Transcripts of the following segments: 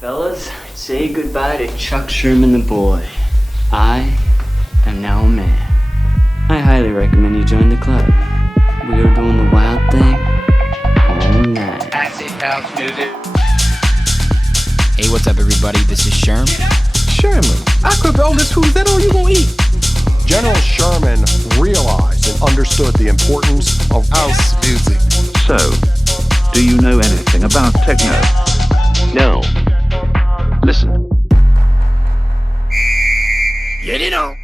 Fellas, say goodbye to Chuck Sherman the boy. I am now a man. I highly recommend you join the club. We are doing the wild thing all night. Acid house music. Hey, what's up, everybody? This is Sherm. Sherman, I cook all this food. Is that all you gonna eat? General Sherman realized and understood the importance of house music. So, do you know anything about techno? No. Listen. Get it on.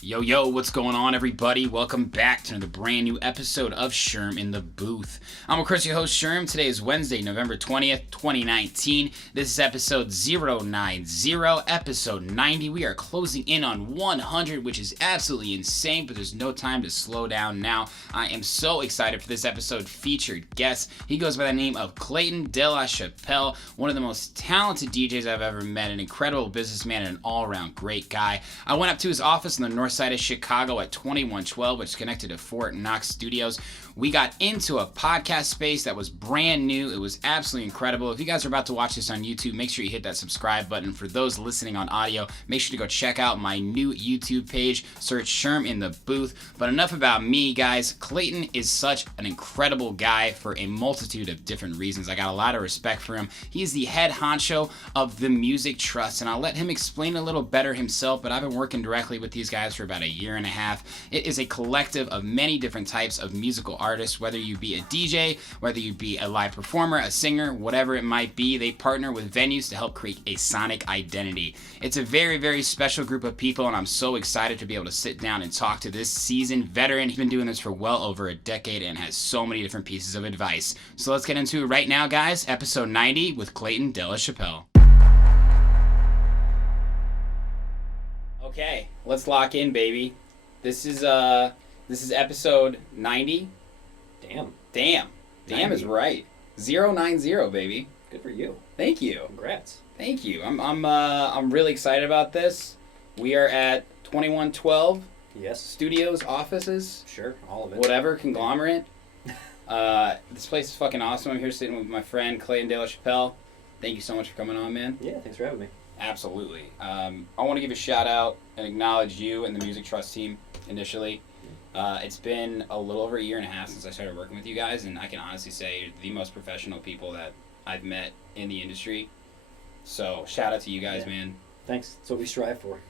Yo, what's going on, everybody? Welcome back to another brand new episode of Sherm In The Booth. I'm of course your host, Sherm. Today is Wednesday, November 20th, 2019. This is episode 090, episode 90. We are closing in on 100, which is absolutely insane, but there's no time to slow down now. I am so excited for this episode featured guest. He goes by the name of Clayton delaChapelle, one of the most talented DJs I've ever met, an incredible businessman and an all-around great guy. I went up to his office in the north side of Chicago at 2112, which is connected to Fort Knox Studios. We got into a podcast space that was brand new. It was absolutely incredible. If you guys are about to watch this on YouTube, make sure you hit that subscribe button. For those listening on audio, make sure to go check out my new YouTube page. Search Sherm In The Booth. But enough about me, guys. Clayton is such an incredible guy for a multitude of different reasons. I got a lot of respect for him. He's the head honcho of the Music Trust, and I'll let him explain a little better himself, but I've been working directly with these guys for about a year and a half. It is a collective of many different types of musical artists, whether you be a DJ, whether you be a live performer, a singer, whatever it might be. They partner with venues to help create a sonic identity. It's a very, very special group of people, and I'm so excited to be able to sit down and talk to this seasoned veteran. He's been doing this for well over a decade and has so many different pieces of advice. So let's get into it right now, guys. Episode 90 with Clayton delaChapelle. Okay, let's lock in, baby. This is episode 90. Damn 90. Is right. 090, baby. Good for you. Thank you. Congrats. Thank you. I'm really excited about this. We are at 2112 Yes. Studios offices. Sure. All of it. Whatever, conglomerate. This place is fucking awesome. I'm here sitting with my friend Clayton delaChapelle. Thank you so much for coming on, man. Yeah. Thanks for having me. Absolutely. I want to give a shout out and acknowledge you and the Music Trust team initially. It's been a little over a year and a half since I started working with you guys, and I can honestly say you're the most professional people that I've met in the industry. So shout out to you guys, man. Thanks. That's what we strive for.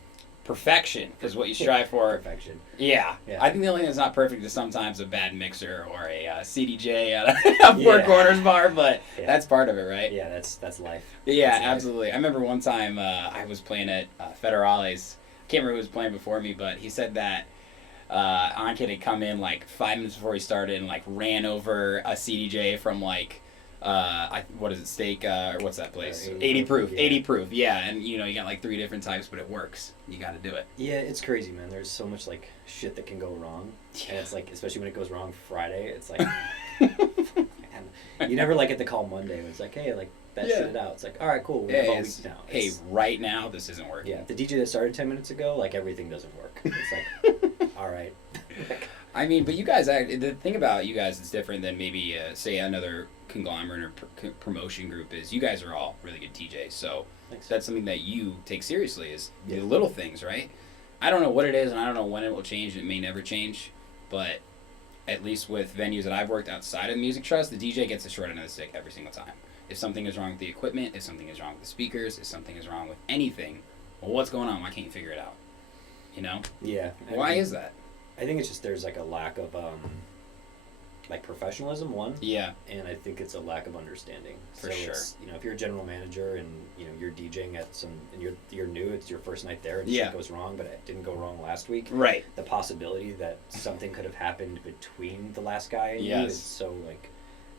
Perfection is what you strive for. Perfection. Yeah. Yeah. I think the only thing that's not perfect is sometimes a bad mixer or a CDJ at a Four Corners bar, but that's part of it, right? Yeah, that's life. Yeah, that's absolutely. Life. I remember one time I was playing at Federales. I can't remember who was playing before me, but he said that Ankit had come in like 5 minutes before he started and like ran over a CDJ from like what is it, Steak or what's that place? 80 proof. Yeah. 80 proof. Yeah, and you know you got like 3 different types, but it works. You got to do it. Yeah, it's crazy, man. There's so much like shit that can go wrong, and it's like, especially when it goes wrong Friday, it's like, you never like get the call Monday. It's like, hey, like that shit it out. It's like, all right, cool. We have a week now. Hey, right now this isn't working. Yeah, the DJ that started 10 minutes ago, like everything doesn't work. It's like, all right. I mean, but you guys, the thing about you guys is different than maybe, say, another conglomerate or promotion group is you guys are all really good DJs. So that's something that you take seriously is the little things, right? I don't know what it is, and I don't know when it will change. It may never change. But at least with venues that I've worked outside of the Music Trust, the DJ gets the short end of the stick every single time. If something is wrong with the equipment, if something is wrong with the speakers, if something is wrong with anything, well, what's going on? Why can't you figure it out? You know? Yeah. Why is that? I think it's just there's like a lack of like professionalism, one. Yeah. And I think it's a lack of understanding. For sure. It's, you know, if you're a general manager and you know you're DJing at some and you're new, it's your first night there and shit goes wrong, but it didn't go wrong last week. Right. The possibility that something could have happened between the last guy and you is so like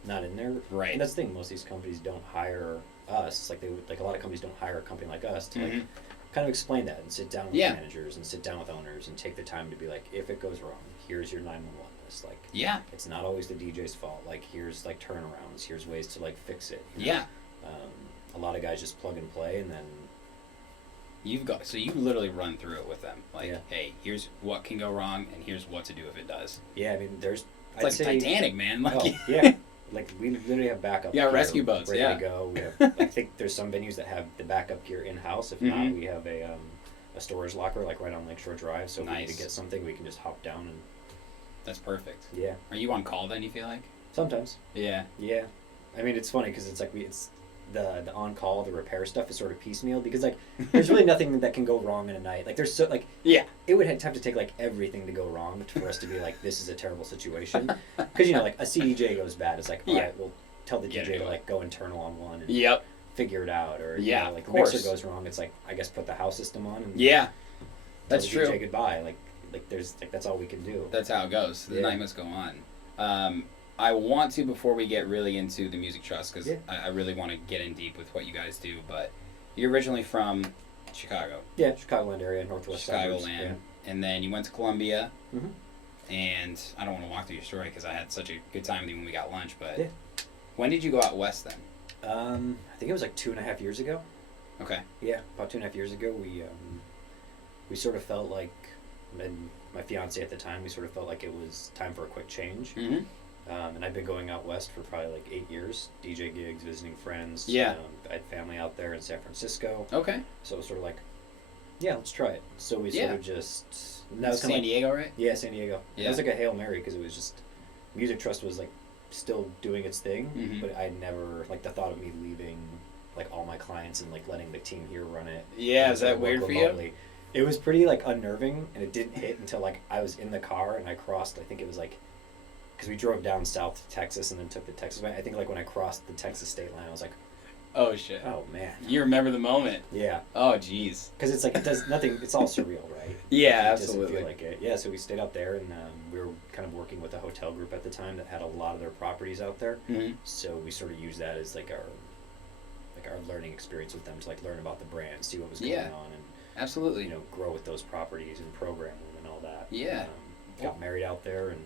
not in there. Right. And that's the thing. Most of these companies don't hire us. Like a lot of companies don't hire a company like us to like kind of explain that and sit down with managers and sit down with owners and take the time to be like, if it goes wrong, here's your 911 list. Like, it's not always the DJ's fault. Like, here's like turnarounds. Here's ways to like fix it. You know? A lot of guys just plug and play, and then you literally run through it with them. Like, hey, here's what can go wrong, and here's what to do if it does. Yeah, I mean, It's like Titanic, man. Like, like we literally have backup. Yeah, gear rescue boats. ready Yeah. to go. We have, I think there's some venues that have the backup gear in house. If not, we have a storage locker like right on Lakeshore Drive. So if we need to get something, we can just hop down and. That's perfect. Yeah. Are you on call then? You feel like? Sometimes. Yeah. Yeah, I mean it's funny because it's like it's the on call, the repair stuff is sort of piecemeal because like there's really nothing that can go wrong in a night. Like there's so like it would have to take like everything to go wrong for us to be like this is a terrible situation because you know like a CDJ goes bad, it's like all right, we'll tell the DJ to like go internal on one and figure it out, or you know, like the mixer goes wrong, it's like I guess put the house system on and that's tell the true. DJ goodbye, like there's like that's all we can do. That's how it goes. The night must go on. I want to, before we get really into the Music Trust, because I really want to get in deep with what you guys do, but you're originally from Chicago. Yeah, Chicagoland area, Northwest Chicagoland. And then you went to Columbia, and I don't want to walk through your story because I had such a good time with you when we got lunch, but when did you go out west then? I think it was like 2.5 years ago. Okay. Yeah, about 2.5 years ago, we sort of felt like, and my fiance at the time, we sort of felt like it was time for a quick change. And I've been going out west for probably like 8 years, DJ gigs, visiting friends. Yeah. I had family out there in San Francisco. Okay. So it was sort of like, yeah, let's try it. So we sort of just... That was San Diego, right? Yeah, San Diego. Yeah. It was like a Hail Mary because it was just... Music Trust was like still doing its thing, but I never... Like the thought of me leaving like all my clients and like letting the team here run it. Yeah, is that weird for you? It was pretty like unnerving, and it didn't hit until like I was in the car and I crossed, I think it was like... Because we drove down south to Texas and then took the Texas line. I think like when I crossed the Texas state line, I was like, oh shit. Oh man. You remember the moment. Yeah. Oh jeez. Because it's like, it does nothing, it's all surreal, right? Yeah, it absolutely. Doesn't feel like it. Yeah, so we stayed out there and we were kind of working with a hotel group at the time that had a lot of their properties out there. So we sort of used that as like our learning experience with them to like learn about the brand, see what was going on, and absolutely, you know, grow with those properties and program them and all that. Yeah. Got married out there and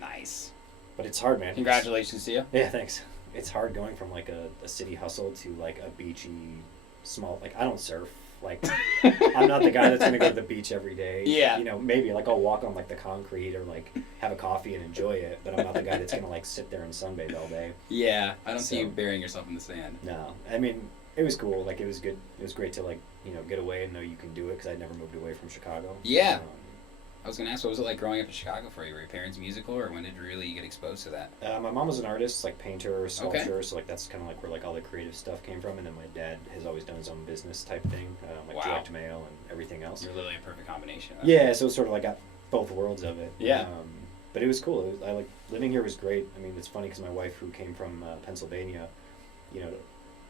nice. But it's hard, man. Congratulations to you. Yeah, thanks. It's hard going from like a city hustle to like a beachy, small. Like I don't surf. Like I'm not the guy that's gonna go to the beach every day. Yeah. You know, maybe like I'll walk on like the concrete or like have a coffee and enjoy it. But I'm not the guy that's gonna like sit there and sunbathe all day. Yeah, I don't see you burying yourself in the sand. No, I mean it was cool. Like it was good. It was great to like get away and know you can do it because I'd never moved away from Chicago. Yeah. I was going to ask, what was it like growing up in Chicago for you? Were your parents musical, or when did you really get exposed to that? My mom was an artist, like painter, sculptor, so like that's kind of like where like all the creative stuff came from. And then my dad has always done his own business type thing, like direct mail and everything else. You're literally a perfect combination. Yeah, so it's sort of like got both worlds of it. Yeah. But it was cool. I like living here was great. I mean, it's funny because my wife, who came from Pennsylvania,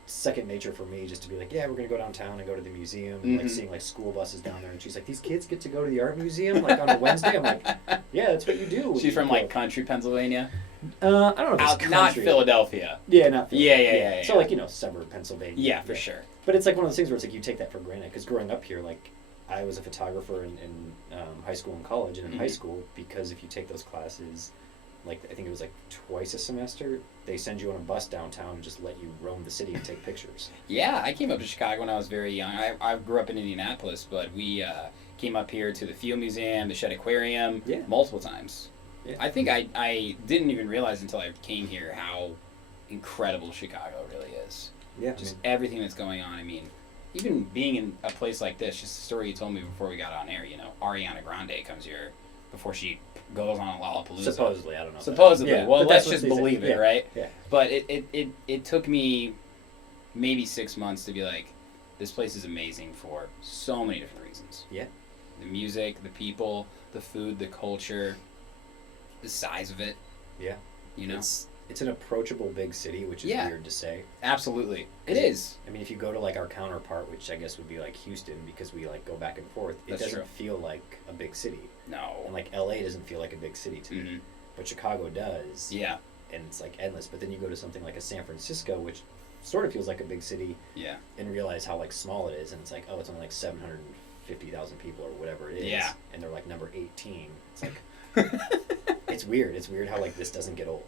second nature for me just to be like, yeah, we're gonna go downtown and go to the museum and like seeing like school buses down there, and she's like, these kids get to go to the art museum like on a Wednesday. I'm like, yeah, that's what you do. She's from like country Pennsylvania. I don't know if it's country. Not Philadelphia. Yeah, not Philadelphia. Yeah. So like suburb Pennsylvania. Yeah, for sure. But it's like one of those things where it's like you take that for granted because growing up here, like I was a photographer in high school and college, and in high school, because if you take those classes, like I think it was like twice a semester, they send you on a bus downtown and just let you roam the city and take pictures. Yeah, I came up to Chicago when I was very young. I grew up in Indianapolis, but we came up here to the Field Museum, the Shed Aquarium, multiple times. Yeah. I think I didn't even realize until I came here how incredible Chicago really is. Yeah. Just everything that's going on. I mean, even being in a place like this, just the story you told me before we got on air, Ariana Grande comes here before she goes on a Lollapalooza. Supposedly, I don't know. Supposedly. Yeah, well, let's just believe it, right? Yeah. But it took me maybe 6 months to be like, this place is amazing for so many different reasons. Yeah. The music, the people, the food, the culture, the size of it. Yeah. It's an approachable big city, which is weird to say. Absolutely. It is. I mean, if you go to like our counterpart, which I guess would be like Houston, because we like go back and forth, it doesn't feel like a big city. No. And like LA doesn't feel like a big city to me. But Chicago does. Yeah. And it's like endless. But then you go to something like a San Francisco, which sort of feels like a big city. Yeah. And realize how like small it is, and it's like, oh, it's only like 750,000 people or whatever it is. Yeah. And they're like number 18. It's like it's weird. It's weird how like this doesn't get old.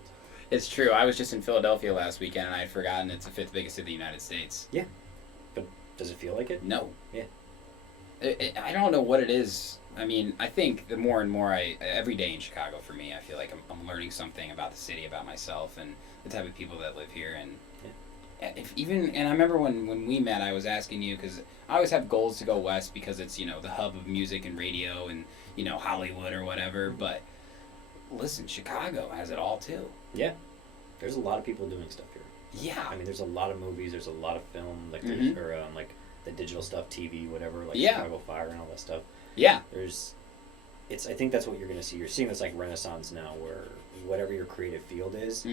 It's true. I was just in Philadelphia last weekend, and I had forgotten it's the 5th biggest city in the United States. Yeah. But does it feel like it? No. Yeah. I don't know what it is. I mean, I think the more and more every day in Chicago for me, I feel like I'm learning something about the city, about myself, and the type of people that live here. And and I remember when we met, I was asking you, because I always have goals to go west because it's, the hub of music and radio and, Hollywood or whatever. But listen, Chicago has it all too. Yeah. There's a lot of people doing stuff here. Yeah. I mean, there's a lot of movies, there's a lot of film, like there's, or like the digital stuff, TV, whatever, like Chicago Fire and all that stuff. Yeah. I think that's what you're going to see. You're seeing this like renaissance now where whatever your creative field is,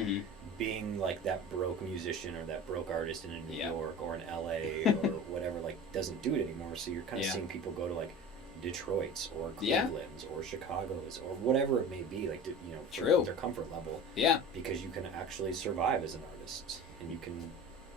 being like that broke musician or that broke artist in New York or in LA or whatever, like doesn't do it anymore. So you're kind of seeing people go to like Detroit's or Cleveland's or Chicago's or whatever it may be, like, for their comfort level. Yeah. Because you can actually survive as an artist and you can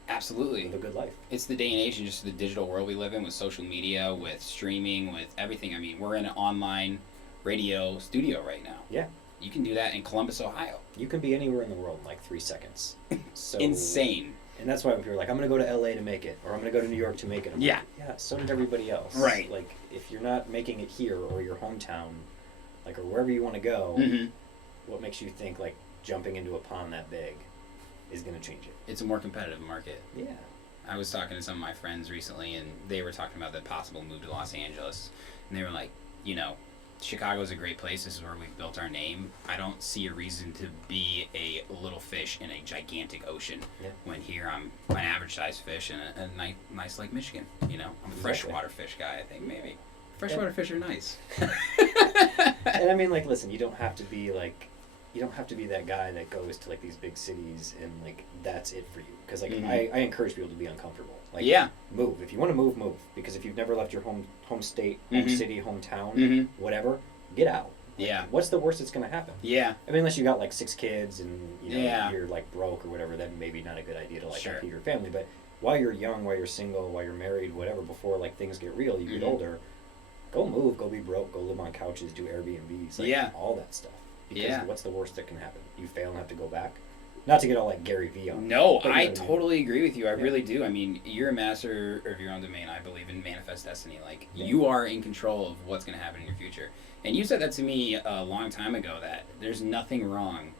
absolutely live a good life. It's the day and age and just the digital world we live in with social media, with streaming, with everything. I mean, we're in an online radio studio right now. Yeah. You can do that in Columbus, Ohio. You can be anywhere in the world in like 3 seconds. So insane. And that's why when people are like, I'm going to go to LA to make it, or I'm going to go to New York to make it. I'm like, so did everybody else. Right. Like, if you're not making it here or your hometown, like, or wherever you want to go, what makes you think, like, jumping into a pond that big is going to change it? It's a more competitive market. Yeah. I was talking to some of my friends recently, and they were talking about the possible move to Los Angeles. And they were like, Chicago's a great place. This is where we've built our name. I don't see a reason to be a little fish in a gigantic ocean when here I'm an average sized fish in a nice Lake Michigan. I'm a freshwater fish guy, I think, maybe. Freshwater fish are nice. And I mean, like, listen, you don't have to be that guy that goes to like these big cities and like that's it for you. Because like I encourage people to be uncomfortable. Like, move. If you want to move, move. Because if you've never left your home state, home city, hometown, whatever, get out. Like, what's the worst that's going to happen? Yeah. I mean, unless you got like 6 kids and you're like broke or whatever, then maybe not a good idea to like feed your family. But while you're young, while you're single, while you're married, whatever, before like things get real, you get older, go move, go be broke, go live on couches, do Airbnbs, like all that stuff. Because what's the worst that can happen? You fail and have to go back? Not to get all like Gary Vee on. No, I totally agree with you. I really do. I mean, you're a master of your own domain. I believe in manifest destiny. Like, you are in control of what's going to happen in your future. And you said that to me a long time ago, that there's nothing wrong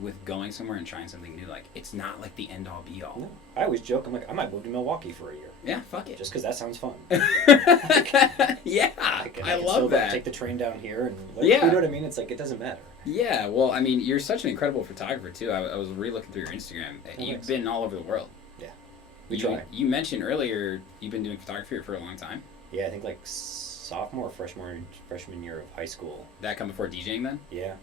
with going somewhere and trying something new. Like, it's not like the end all be all. No. I always joke, I'm like, I might move to Milwaukee for a year. Yeah, fuck it. Just because that sounds fun. I love that. Take the train down here and you know what I mean? It's like, it doesn't matter. Yeah, well, I mean, you're such an incredible photographer too. I was re-looking through your Instagram. You've been all over the world. Yeah, we try. You mentioned earlier you've been doing photography for a long time. Yeah, I think like sophomore, freshman year of high school. That come before DJing then? Yeah,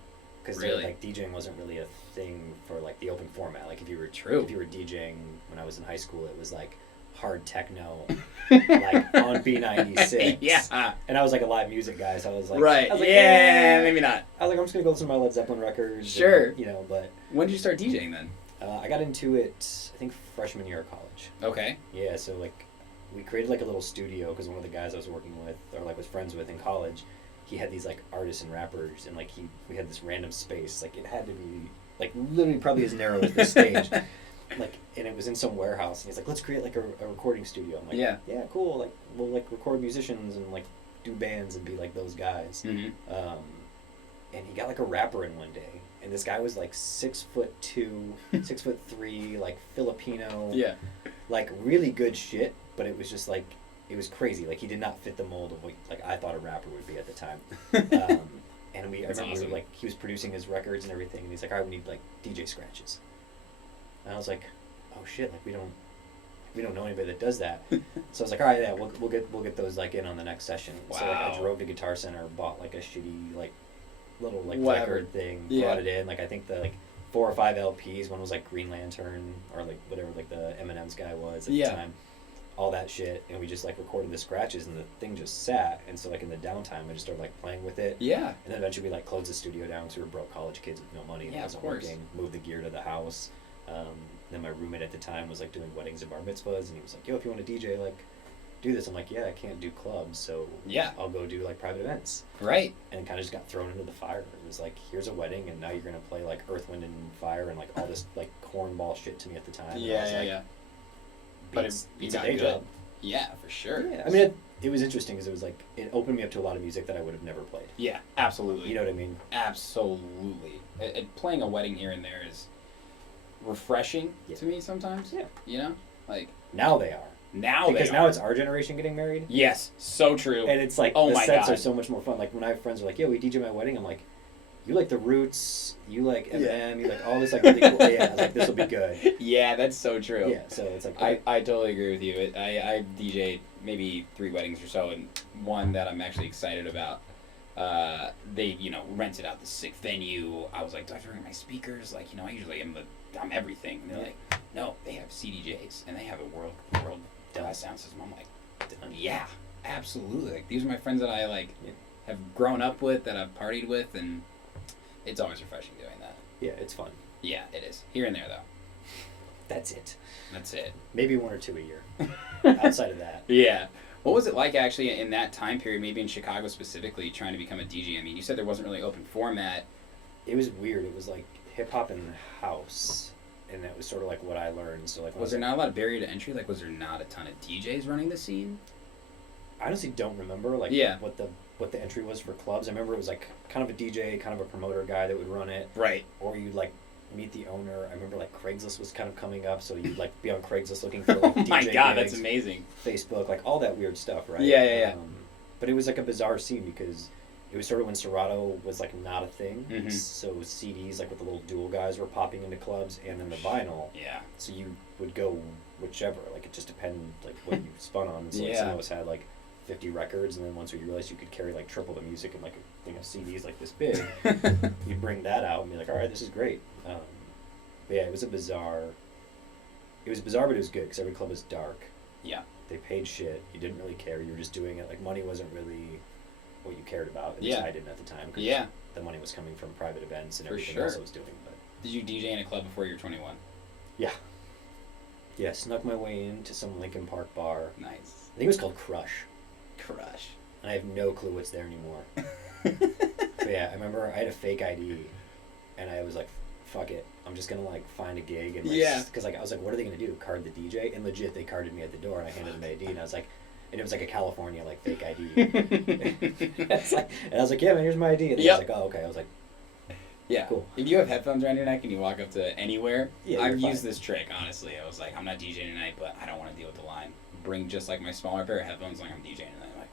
because like DJing wasn't really a thing for like the open format. Like if you were DJing when I was in high school, it was like hard techno, like on B96. Yeah. And I was like a live music guy, so I was like, maybe not. I was like, I'm just gonna go listen to my Led Zeppelin records. Sure. And, but when did you start DJing then? I got into it, I think freshman year of college. Okay. Yeah, so like we created like a little studio because one of the guys I was working with or like was friends with in college, he had these like artists and rappers, and like we had this random space, like it had to be like literally probably as narrow as this stage. Like, and it was in some warehouse, and he's like, let's create like a recording studio. I'm like, yeah, cool. Like, we'll like record musicians and like do bands and be like those guys. And he got like a rapper in one day, and this guy was like 6'2", 6'3", like Filipino. Yeah. Like really good shit, but it was just like, it was crazy. Like he did not fit the mold of what like I thought a rapper would be at the time. And I remember awesome. Like he was producing his records and everything, and he's like, all right, we need like DJ scratches. And I was like, oh shit, like we don't know anybody that does that. So I was like, all right, yeah, we'll get those like in on the next session. Wow. So like I drove to Guitar Center, bought like a shitty like little like record thing, brought it in. Like I think the like 4 or 5 LPs. One was like Green Lantern or like whatever like the Eminem's guy was at the time. All that shit, and we just like recorded the scratches, and the thing just sat. And so like in the downtime, I just started like playing with it. Yeah. And then eventually we like closed the studio down because we were broke college kids with no money and it wasn't working. Moved the gear to the house. Then my roommate at the time was like doing weddings and bar mitzvahs, and he was like, yo, if you want to DJ, like do this. I'm like, yeah, I can't do clubs, so I'll go do like private events. Right. And kind of just got thrown into the fire. It was like, here's a wedding, and now you're gonna play like Earth, Wind and Fire and like all this like cornball shit to me at the time. Yeah. But it's a day job. Yeah, for sure. Yeah, I mean, it was interesting because it was like, it opened me up to a lot of music that I would have never played. Yeah, absolutely. You know what I mean? Absolutely. Playing a wedding here and there is refreshing to me sometimes. Yeah. You know? Like, now they are. Because now it's our generation getting married. Yes, so true. And it's like, oh the my sets God. are so much more fun. Like, when I have friends who are like, yo, we DJ my wedding, I'm like, you like the Roots, you like Eminem, you like all this like really cool. Yeah, I was like, this will be good. Yeah, that's so true. Yeah, so it's like, I totally agree with you. I DJ'd maybe 3 weddings or so, and one that I'm actually excited about. They, rented out the sick venue. I was like, do I have to bring my speakers? Like, I usually I'm everything. And they're like, no, they have CDJs, and they have a world sound system. I'm like, yeah, absolutely. Like, these are my friends that I have grown up with, that I've partied with, and it's always refreshing doing that. yeah, it's fun. Yeah, it is. Here and there, though. That's it. That's it. Maybe 1 or 2 a year. Outside of that. Yeah. What was it like, actually, in that time period, maybe in Chicago specifically, trying to become a DJ? I mean, you said there wasn't really open format. It was weird. It was like hip-hop in the house, and that was sort of like what I learned. So like, Was there not a lot of barrier to entry? Like, was there not a ton of DJs running the scene? I honestly don't remember what the entry was for clubs. I remember it was like kind of a DJ, kind of a promoter guy that would run it. Right. Or you'd like meet the owner. I remember like Craigslist was kind of coming up, so you'd like be on Craigslist looking for like DJ My God, gigs, that's amazing. Facebook, like all that weird stuff, right? Yeah. But it was like a bizarre scene because it was sort of when Serato was like not a thing. Mm-hmm. So CDs like with the little dual guys were popping into clubs, and then the vinyl. Yeah. So you would go whichever. Like it just depended like what you spun on. And so like, some of us had like 50 records, and then once we realized you could carry like triple the music and like a thing of CDs like this big, you'd bring that out and be like, all right, this is great. But yeah, it was bizarre, but it was good because every club was dark. Yeah. They paid shit. You didn't really care. You were just doing it. Like money wasn't really what you cared about. At least I didn't at the time. Cause the money was coming from private events and everything else I was doing. But did you DJ in a club before you were 21? Yeah. Yeah, snuck my way into some Lincoln Park bar. Nice. I think it was called Crush. Crush. And I have no clue what's there anymore. But yeah, I remember I had a fake ID, and I was like, fuck it. I'm just going to like find a gig. And because like, I was like, what are they going to do? Card the DJ? And legit, they carded me at the door, and I handed them the ID, and I was like, and it was like a California like fake ID. And I was like, yeah, man, here's my ID. And I was like, oh, okay. I was like, yeah, cool. If you have headphones around your neck and you walk up to anywhere, I've used this trick, honestly. I was like, I'm not DJing tonight, but I don't want to deal with the line. Bring just like my smaller pair of headphones, like I'm DJing tonight. I'm like,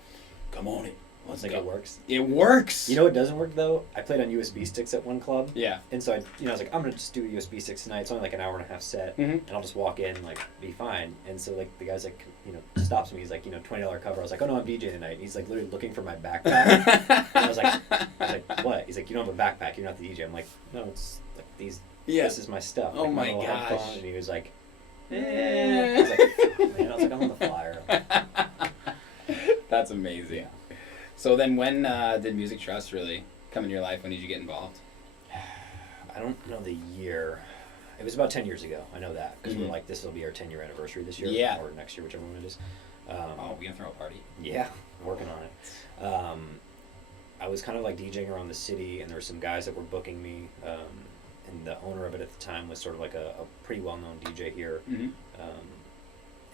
come on in. Let's go. It works. It works. You know what doesn't work though? I played on USB sticks at one club. Yeah. And so I was like, I'm gonna just do a USB stick tonight. It's only like an hour and a half set, and I'll just walk in and like be fine. And so like the guy's like, stops me. He's like, $20 cover. I was like, oh no, I'm DJing tonight. And he's like literally looking for my backpack. And I was like, what? He's like, you don't have a backpack. You're not the DJ. I'm like, no, it's like these. Yeah. This is my stuff. Oh like, my gosh. Headphone. And he was like, I was like, oh, man. I was like, I'm on the flyer. That's amazing. Yeah. So then when did Music Trust really come in your life? When did you get involved? I don't know the year. It was about 10 years ago. I know that because we're like, this will be our 10-year anniversary this year. Yeah. Or next year, whichever one it is. We gonna throw a party? Yeah, working on it. I was kind of like DJing around the city, and there were some guys that were booking me. And the owner of it at the time was sort of like a pretty well-known DJ here.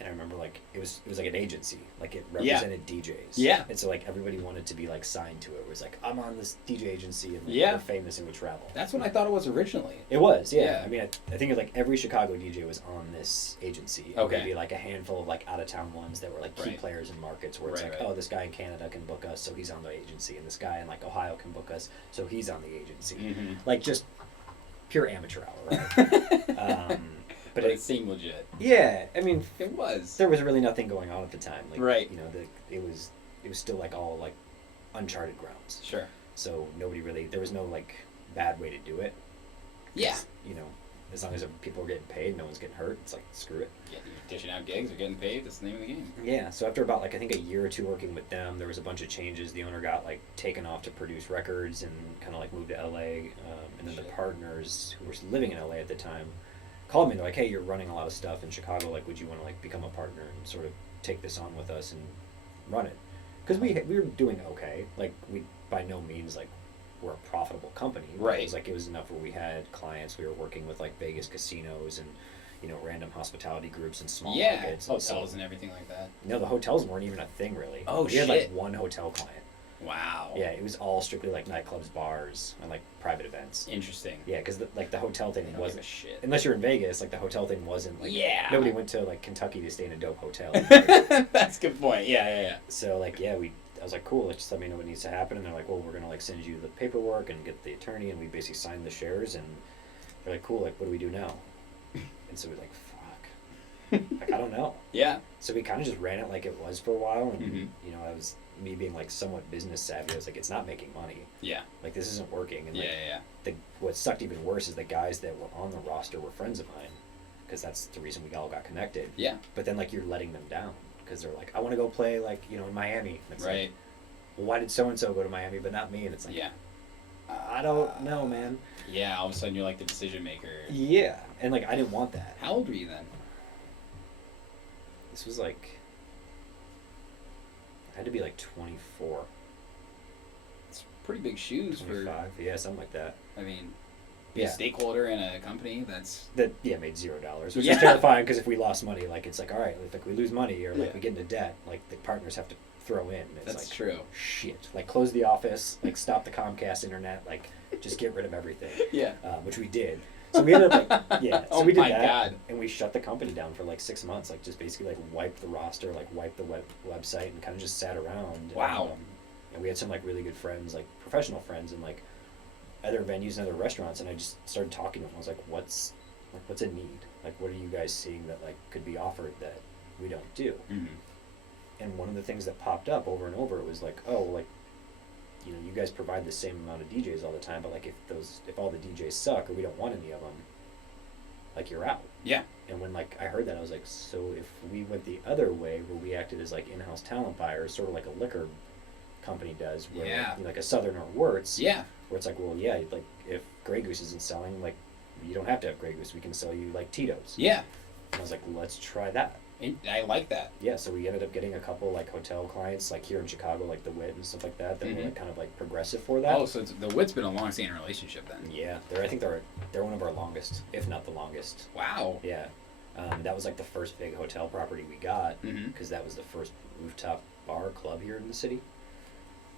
And I remember like it was like an agency, like it represented DJs. Yeah. And so like everybody wanted to be like signed to it. It was like, I'm on this DJ agency, and like, we're famous and we travel. That's what I thought it was originally. It was, yeah. I mean, I think like every Chicago DJ was on this agency. Okay. Maybe like a handful of like out of town ones that were like key players in markets where it's oh, this guy in Canada can book us, so he's on the agency, and this guy in like Ohio can book us, so he's on the agency. Like just pure amateur hour, right? But it seemed legit. Yeah, I mean, it was. There was really nothing going on at the time. Like, it was still like all like uncharted grounds. Sure. So nobody really, there was no like bad way to do it. Yeah. As long as people are getting paid, no one's getting hurt. It's like, screw it. Yeah, you're dishing out gigs, you're getting paid. That's the name of the game. Yeah. So after about like I think a year or two working with them, there was a bunch of changes. The owner got like taken off to produce records and kind of like moved to LA. And then the partners who were living in LA at the time called me. They're like, hey, you're running a lot of stuff in Chicago. Like, would you want to like become a partner and sort of take this on with us and run it? Because we were doing okay. Like, we by no means like we're a profitable company. Right. It was enough where we had clients. We were working with like Vegas casinos and random hospitality groups and small Yeah, markets. hotels and everything like that. No, the hotels weren't even a thing really. Oh, we had like one hotel client. Wow. Yeah, it was all strictly like nightclubs, bars, and like private events. Interesting. Yeah, because the hotel thing Give wasn't a shit. unless you're in Vegas. Like the hotel thing wasn't like nobody went to like Kentucky to stay in a dope hotel. That's a good point. Yeah. So like I was like, cool. Just let me know what needs to happen. And they're like, well, we're gonna like send you the paperwork and get the attorney, and we basically signed the shares. And they're like, cool. Like, what do we do now? And so we're like, fuck. Like I don't know. Yeah. So we kind of just ran it like it was for a while, and I was me being like somewhat business savvy. I was like, it's not making money. Yeah. Like this isn't working. And Yeah. What sucked even worse is the guys that were on the roster were friends of mine, because that's the reason we all got connected. Yeah. But then like you're letting them down because they're like, I want to go play like in Miami. And it's Right. like, well, why did so and so go to Miami but not me? And it's like, Yeah. I don't know, man. Yeah. All of a sudden you're like the decision maker. Yeah, and like I didn't want that. How old were you then? This was like I had to be like 24. It's pretty big shoes 25, yeah, something like that. I mean, be a stakeholder in a company that's made $0, which is terrifying because if we lost money, like it's like, all right, if like we lose money or like we get into debt, like the partners have to throw in. It's that's like, true. Shit, like close the office, like stop the Comcast internet, like just get rid of everything. Yeah. Which we did. So we ended up like so we did my that, God. and we shut the company down for like 6 months, like just basically like wiped the roster, like wiped the website, and kind of just sat around. Wow. And we had some like really good friends, like professional friends, and like other venues and other restaurants, and I just started talking to them. I was like, what's a need? Like, what are you guys seeing that like could be offered that we don't do? Mm-hmm. And one of the things that popped up over and over was like, oh, like, you guys provide the same amount of DJs all the time, but like if all the DJs suck or we don't want any of them, like you're out. Yeah. And when like I heard that, I was like, so if we went the other way, where we acted as like in-house talent buyers, sort of like a liquor company does, where like a Southern or Wirtz, where it's like, well, yeah, like if Grey Goose isn't selling, like you don't have to have Grey Goose, we can sell you like Tito's. Yeah. And I was like, let's try that. I like that. Yeah, so we ended up getting a couple like hotel clients, like here in Chicago, like the Wit and stuff like that, that were like, kind of like progressive for that. Oh, so the Wit's been a long-standing relationship then. Yeah, I think they're one of our longest, if not the longest. Wow. Yeah, that was like the first big hotel property we got, because that was the first rooftop bar club here in the city.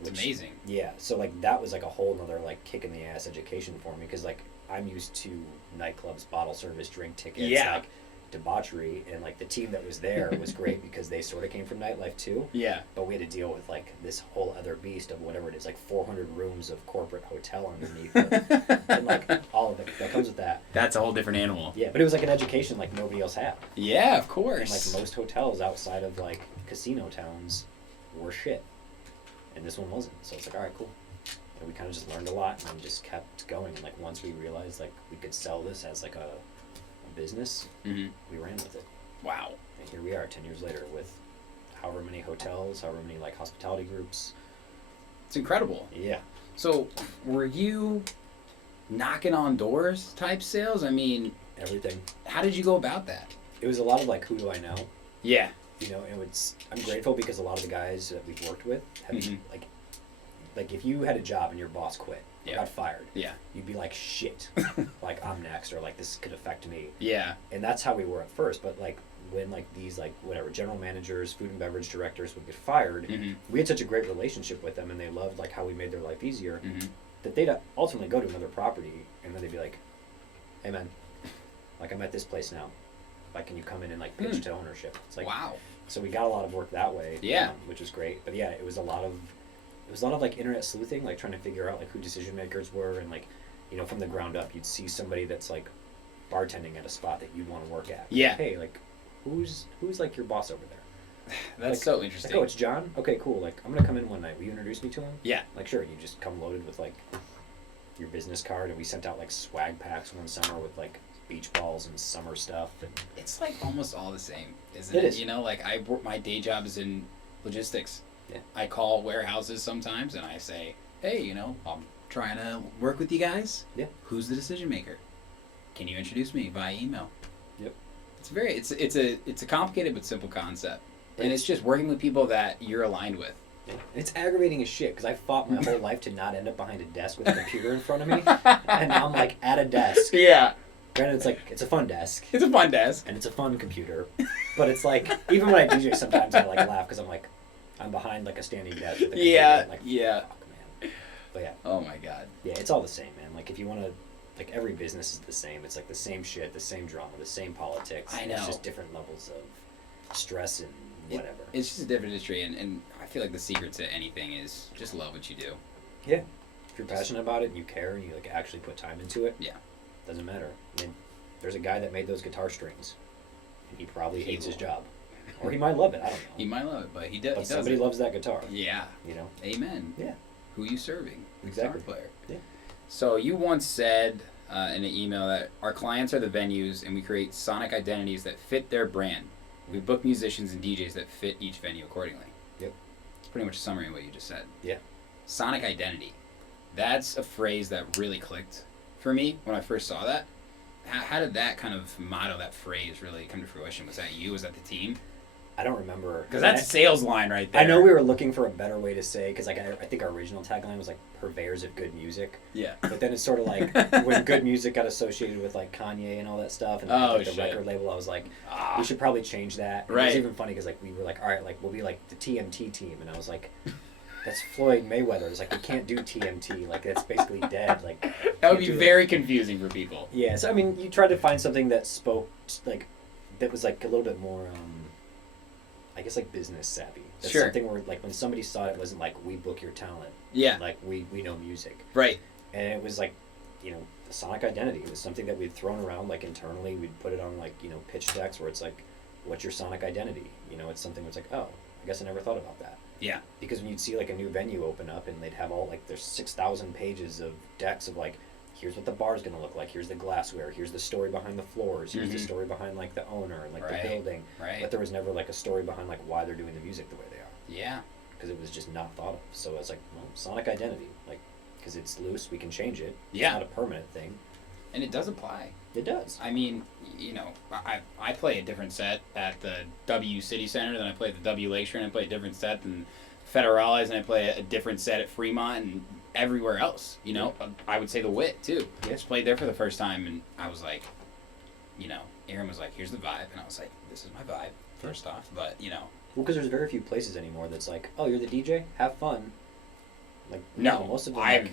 It's amazing. Yeah, so like that was like a whole nother like kick in the ass education for me, because like I'm used to nightclubs, bottle service, drink tickets, like debauchery, and like the team that was there was great because they sort of came from nightlife too. Yeah. But we had to deal with like this whole other beast of whatever it is, like 400 rooms of corporate hotel underneath it, and like all of it that comes with that. That's a whole different animal. Yeah, but it was like an education like nobody else had. Yeah, of course. And like most hotels outside of like casino towns were shit, and this one wasn't. So it's like, all right, cool. And we kind of just learned a lot, and then just kept going. And like once we realized like we could sell this as like a business, we ran with it. Wow. And here we are 10 years later with however many hotels, however many like hospitality groups. It's incredible. Yeah. So were you knocking on doors type sales? I mean, everything. How did you go about that? It was a lot of like, who do I know? Yeah. You know, and I'm grateful because a lot of the guys that we've worked with have like if you had a job and your boss quit, got fired, you'd be like, shit, like I'm next, or like this could affect me. Yeah. And that's how we were at first. But like when like these like whatever general managers, food and beverage directors would get fired, we had such a great relationship with them, and they loved like how we made their life easier, that they'd ultimately go to another property, and then they'd be like, hey man, like I'm at this place now, like can you come in and like pitch to ownership? It's like, wow. So we got a lot of work that way, which was great. But yeah, it was a lot of like internet sleuthing, like trying to figure out like who decision makers were, and like, you know, from the ground up, you'd see somebody that's like bartending at a spot that you'd want to work at. Yeah. Like, hey, like who's like your boss over there? That's like, so interesting. Like, oh, it's John? Okay, cool. Like I'm gonna come in one night. Will you introduce me to him? Yeah. Like sure. You just come loaded with like your business card, and we sent out like swag packs one summer with like beach balls and summer stuff. And it's like almost all the same, isn't it? It is. You know, like my day job is in logistics. Yeah. I call warehouses sometimes and I say, hey, you know, I'm trying to work with you guys. Yeah. Who's the decision maker? Can you introduce me via email? Yep. It's a complicated but simple concept. And it's just working with people that you're aligned with. Yeah. It's aggravating as shit, because I fought my whole life to not end up behind a desk with a computer in front of me, and now I'm like at a desk. Yeah. Granted, it's a fun desk. It's a fun desk. And it's a fun computer. But it's like, even when I DJ, sometimes I like laugh because I'm like, I'm behind like a standing desk with a computer. I'm like, fuck, man. But yeah. Oh my god. Yeah, it's all the same, man. Like if you want to, like every business is the same. It's like the same shit, the same drama, the same politics. I know. It's just different levels of stress and whatever. It's just a different industry, and I feel like the secret to anything is just love what you do. Yeah. If you're passionate about it and you care and you like actually put time into it, yeah, doesn't matter. I mean, there's a guy that made those guitar strings, and he probably hates his job, or he might love it. I don't know. He might love it, but he does. But somebody loves that guitar. Yeah. You know. Amen. Yeah. Who you serving? Exactly. Guitar player. Yeah. So you once said in an email that our clients are the venues, and we create sonic identities that fit their brand. We book musicians and DJs that fit each venue accordingly. Yep. It's pretty much a summary of what you just said. Yeah. Sonic identity. That's a phrase that really clicked for me when I first saw that. How did that kind of motto, that phrase, really come to fruition? Was that you? Was that the team? I don't remember. Because that's a sales line right there. I know we were looking for a better way to say, because like I think our original tagline was like purveyors of good music. Yeah. But then it's sort of like when good music got associated with like Kanye and all that stuff, and like the record label, I was like, we should probably change that. Right. It was even funny because like we were like, all right, like we'll be like the TMT team, and I was like, that's Floyd Mayweather. It's like we can't do TMT. Like that's basically dead. Like that would be very confusing for people. Yeah. So I mean, you tried to find something that spoke like that was like a little bit more. I guess like business savvy. That's something where like when somebody saw it, it wasn't like we book your talent. Yeah. Like we know music. Right. And it was like, you know, the sonic identity. It was something that we'd thrown around like internally. We'd put it on like, you know, pitch decks where it's like, what's your sonic identity? You know, it's something that's like, oh, I guess I never thought about that. Yeah. Because when you'd see like a new venue open up and they'd have all like there's 6,000 pages of decks of like, here's what the bar's gonna look like, here's the glassware, here's the story behind the floors, here's the story behind like the owner and like the building. Right. But there was never like a story behind like why they're doing the music the way they are. Yeah. Because it was just not thought of. So I was like, well, sonic identity, like, because it's loose, we can change it. Yeah. It's not a permanent thing. And it does apply. It does. I mean, you know, I play a different set at the W City Center than I play at the W Lakeshore, and I play a different set than Federales, and I play a different set at Fremont and everywhere else. You know, I would say the Wit too. I just played there for the first time, and I was like, you know, Aaron was like, "Here's the vibe," and I was like, "This is my vibe." First off, but you know, well, because there's very few places anymore that's like, "Oh, you're the DJ, have fun." Like no, most of them. I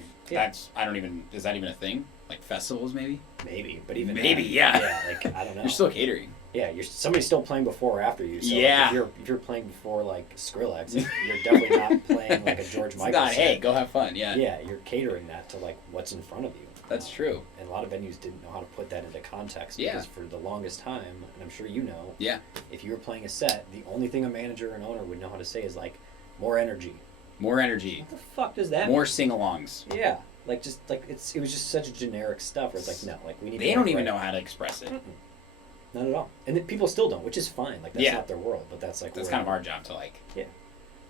don't even. Is that even a thing? Like festivals, maybe. Maybe, but even maybe, then, yeah. Like I don't know. You're still catering. Yeah, somebody's still playing before or after you. So yeah. Like, if you're playing before like Skrillex, you're definitely not playing like a George Michael. Not, set. hey, go have fun. Yeah. Yeah, you're catering that to like what's in front of you. That's true. And a lot of venues didn't know how to put that into context. Yeah. Because for the longest time, and I'm sure you know. Yeah. If you were playing a set, the only thing a manager and owner would know how to say is like, more energy. More energy. What the fuck does that? More mean? sing-alongs. Yeah. Like just like it was just such generic stuff where it's like no, like we need. They don't even know how to express it. Not at all, and then people still don't, which is fine. Like that's not their world, but that's like that's kind of our job to like. Yeah,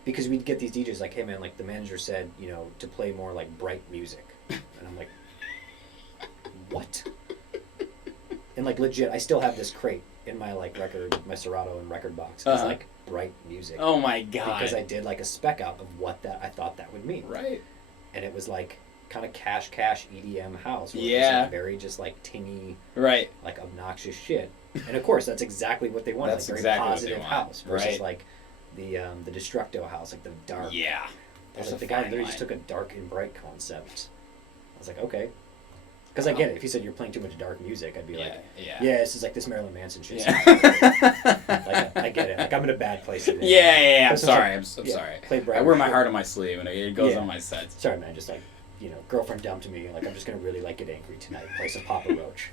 because we'd get these DJs like, hey man, like the manager said, you know, to play more like bright music, and I'm like, what? And like legit, I still have this crate in my like my Serato and record box. It's like bright music. Oh my god! Because I did like a spec out of what that I thought that would mean. Right. And it was like kind of cash EDM house. Where yeah. It was like very just like tingy. Right. Like obnoxious shit. And of course, that's exactly what they want. That's like very exactly positive what they want. house versus right. like the Destructo house, like the dark. Yeah. There's like the guy literally just took a dark and bright concept. I was like, okay. Because I get it. If you said you're playing too much dark music, I'd be like, yeah, this is like this Marilyn Manson shit. Yeah. Like, I get it. Like, I'm in a bad place today. Yeah. I'm sorry. Like, I'm sorry. I wear my heart on my sleeve, and it goes on my sets. Sorry, man. Just like, you know, girlfriend dumped me. Like, I'm just going to really, like, get angry tonight. Play some Papa Roach.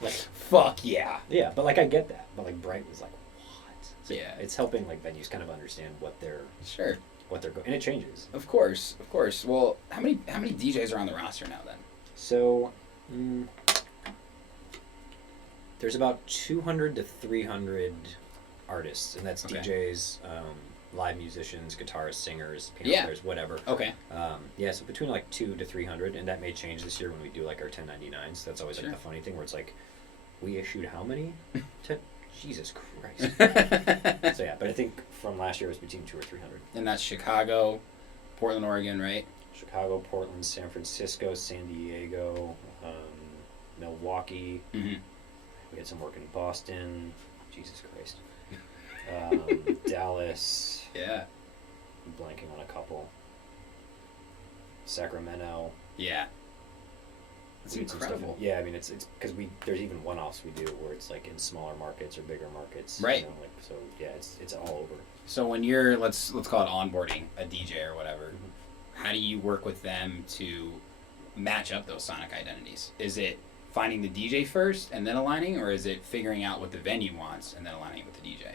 Like, fuck yeah. Yeah, but, like, I get that. But, like, Bright was like, what? So yeah. It's helping, like, venues kind of understand what they're... Sure. What they're going... And it changes. Of course. Well, how many DJs are on the roster now, then? So... there's about 200 to 300 artists, and that's DJs, live musicians, guitarists, singers, piano players, whatever. Okay. So between like 200 to 300, and that may change this year when we do like our 1099s. That's always like the funny thing where it's like, we issued how many? Jesus Christ. So yeah, but I think from last year it was between 200 or 300. And that's Chicago, Portland, Oregon, right? Chicago, Portland, San Francisco, San Diego, Milwaukee. Mm-hmm. We had some work in Boston. Jesus Christ. Dallas. Yeah. I'm blanking on a couple. Sacramento. Yeah. That's incredible. Yeah, I mean it's because there's even one-offs we do where it's like in smaller markets or bigger markets. Right. You know, like, so yeah, it's all over. So when you're let's call it onboarding a DJ or whatever, Mm-hmm. how do you work with them to match up those sonic identities? Is it finding the DJ first and then aligning, or is it figuring out what the venue wants and then aligning with the DJ?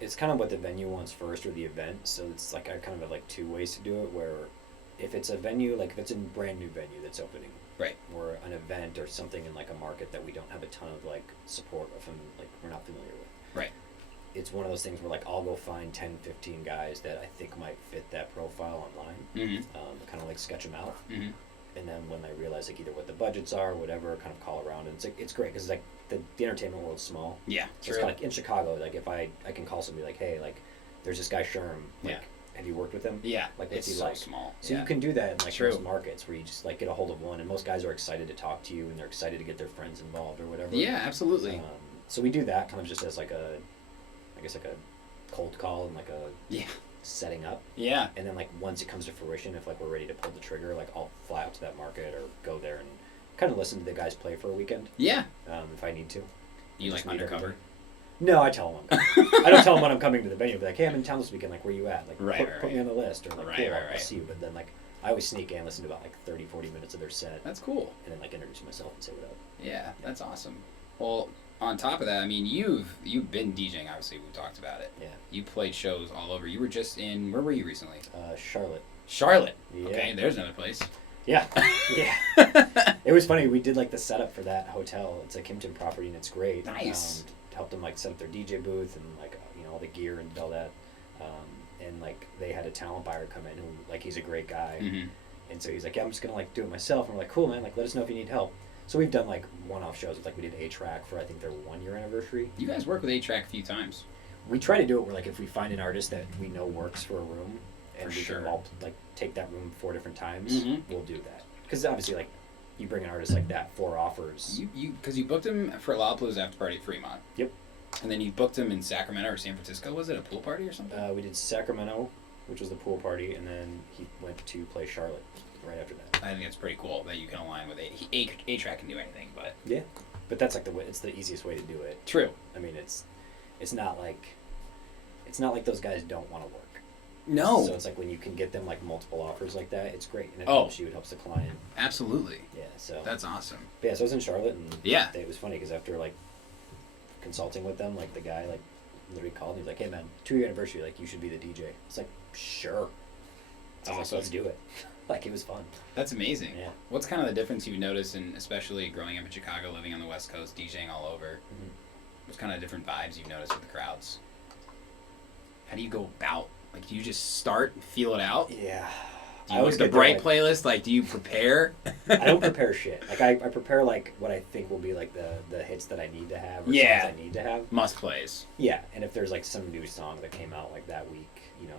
It's kind of what the venue wants first or the event. So it's like I kind of have like two ways to do it. Where if it's a venue, like if it's a brand new venue that's opening, right, or an event or something in like a market that we don't have a ton of like support of and like we're not familiar with, right, it's one of those things where like I'll go find 10, 15 guys that I think might fit that profile online, mm-hmm. Kind of like sketch them out. Mm-hmm. And then when I realize like either what the budgets are or whatever, kind of call around, and it's like it's great because like the entertainment world's small. Yeah, so it's kind of like in Chicago. Like if I can call somebody like, hey, like there's this guy Sherm. Like, yeah. Have you worked with him? Yeah. Like what's it's he so like? small. So yeah. you can do that in like True. most markets where you just like get a hold of one, and most guys are excited to talk to you and they're excited to get their friends involved or whatever. Yeah, absolutely. So we do that kind of just as like I guess like a cold call and like a setting up. Yeah. And then like once it comes to fruition, if like we're ready to pull the trigger, like I'll fly out to that market or go there and kind of listen to the guys play for a weekend. Yeah. If I need to. You like undercover? No, I tell them. I don't tell them when I'm coming to the venue. I'll be like, hey, I'm in town this weekend. Like, where you at? Like, put me on the list. Or like, cool, I'll see you. But then like, I always sneak in, listen to about like 30, 40 minutes of their set. That's cool. And then like introduce myself and say what up. Yeah, that's awesome. Well, on top of that, I mean, you've been DJing. Obviously, we talked about it. Yeah. You played shows all over. You were just in. Where were you recently? Charlotte. Charlotte. Yeah. Okay, there's another place. Yeah. Yeah. It was funny. We did like the setup for that hotel. It's a Kimpton property and it's great. Nice. Helped them like set up their DJ booth and like all the gear and all that. And like they had a talent buyer come in who like he's a great guy. Mm-hmm. And so he's like, yeah, I'm just gonna like do it myself. And we're like, cool, man. Like, let us know if you need help. So we've done like one-off shows. Like we did A-Track for I think their 1 year anniversary. You guys work with A-Track a few times. We try to do it where like if we find an artist that we know works for a room and For we sure. can all like take that room 4 different times, Mhm. we'll do that. Because obviously like you bring an artist like that, 4 offers. Because you booked him for Lollapalooza after party at Fremont. Yep. And then you booked him in Sacramento or San Francisco. Was it a pool party or something? We did Sacramento, which was the pool party, and then he went to play Charlotte right after that. I think it's pretty cool that you can align with A-Track can do anything, but Yeah, but that's like the way. It's the easiest way to do it. true. I mean, it's not like those guys don't want to work. No. So it's like when you can get them like multiple offers like that, it's great, and it Oh. helps you. It helps the client. Absolutely. Yeah. So That's awesome. But yeah, so I was in Charlotte, and Yeah. it was funny because after like consulting with them, like the guy like literally called me. He's like, "Hey man, 2-year anniversary. Like you should be the DJ." It's like, sure. I was like, Awesome. let's do it. Like it was fun. That's amazing. Yeah. What's kind of the difference you've noticed, in especially growing up in Chicago, living on the West Coast, DJing all over? Mm-hmm. What's kind of different vibes you've noticed with the crowds? How do you go about? Like, do you just start and feel it out? Yeah. Do you look at the Bright playlist? Like, do you prepare? I don't prepare shit. Like I prepare like what I think will be like the hits that I need to have or Yeah. songs I need to have. Must plays. Yeah, and if there's like some new song that came out like that week,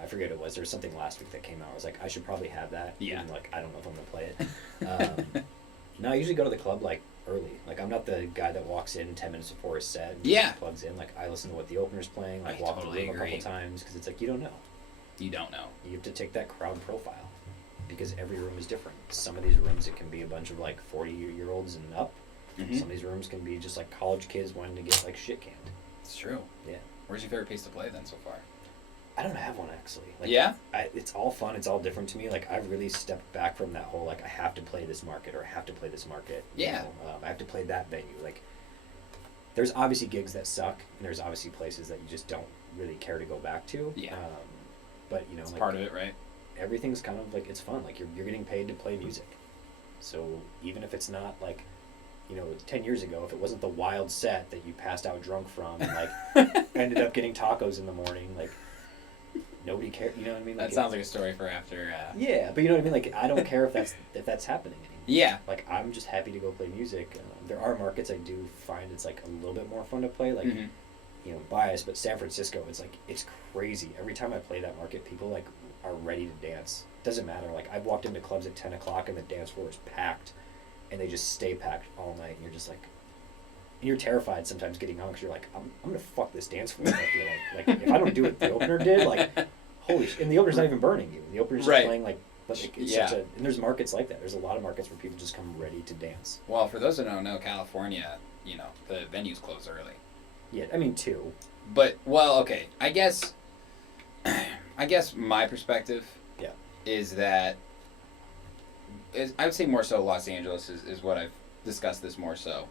I forget what it was. There was something last week that came out. I was like, I should probably have that. Yeah. Even, like I don't know if I'm gonna play it. No, I usually go to the club like early. Like I'm not the guy that walks in 10 minutes before his set and Yeah. just plugs in. Like I listen to what the opener's playing. Like I walk totally the room agree. a couple times because it's like you don't know. You don't know. You have to take that crowd profile because every room is different. Some of these rooms it can be a bunch of like 40-year-olds and up. Mhm. Some of these rooms can be just like college kids wanting to get like shit canned. It's true. Yeah. Where's your favorite place to play then so far? I don't have one actually. Like, Yeah? it's all fun. It's all different to me. Like I've really stepped back from that whole like I have to play this market or I have to play this market. Yeah. I have to play that venue. Like there's obviously gigs that suck and there's obviously places that you just don't really care to go back to. Yeah. But It's like, part of it, right? everything's kind of like it's fun. Like you're getting paid to play music. So even if it's not like 10 years ago, if it wasn't the wild set that you passed out drunk from and like ended up getting tacos in the morning, like nobody cared. You know what I mean? That Like, sounds like a story for after. yeah, but you know what I mean. Like I don't care if that's happening anymore. Yeah. Like I'm just happy to go play music. There are markets I do find it's like a little bit more fun to play. Like Mhm. Biased, but San Francisco, it's crazy. Every time I play that market, people like are ready to dance. Doesn't matter. Like I've walked into clubs at 10 o'clock and the dance floor is packed. and they just stay packed all night, and you're just like, and you're terrified sometimes getting home because you're like, I'm gonna fuck this dance floor. I feel like if I don't do what the opener did, like, holy shit. And the opener's not even burning you. The opener's just playing like, but like, it's such a, and there's markets like that. There's a lot of markets where people just come ready to dance. Well, for those who don't know, California, the venues close early. Yeah, I mean, too. But, well, okay, I guess my perspective is that I would say more so Los Angeles is what I've discussed this more so.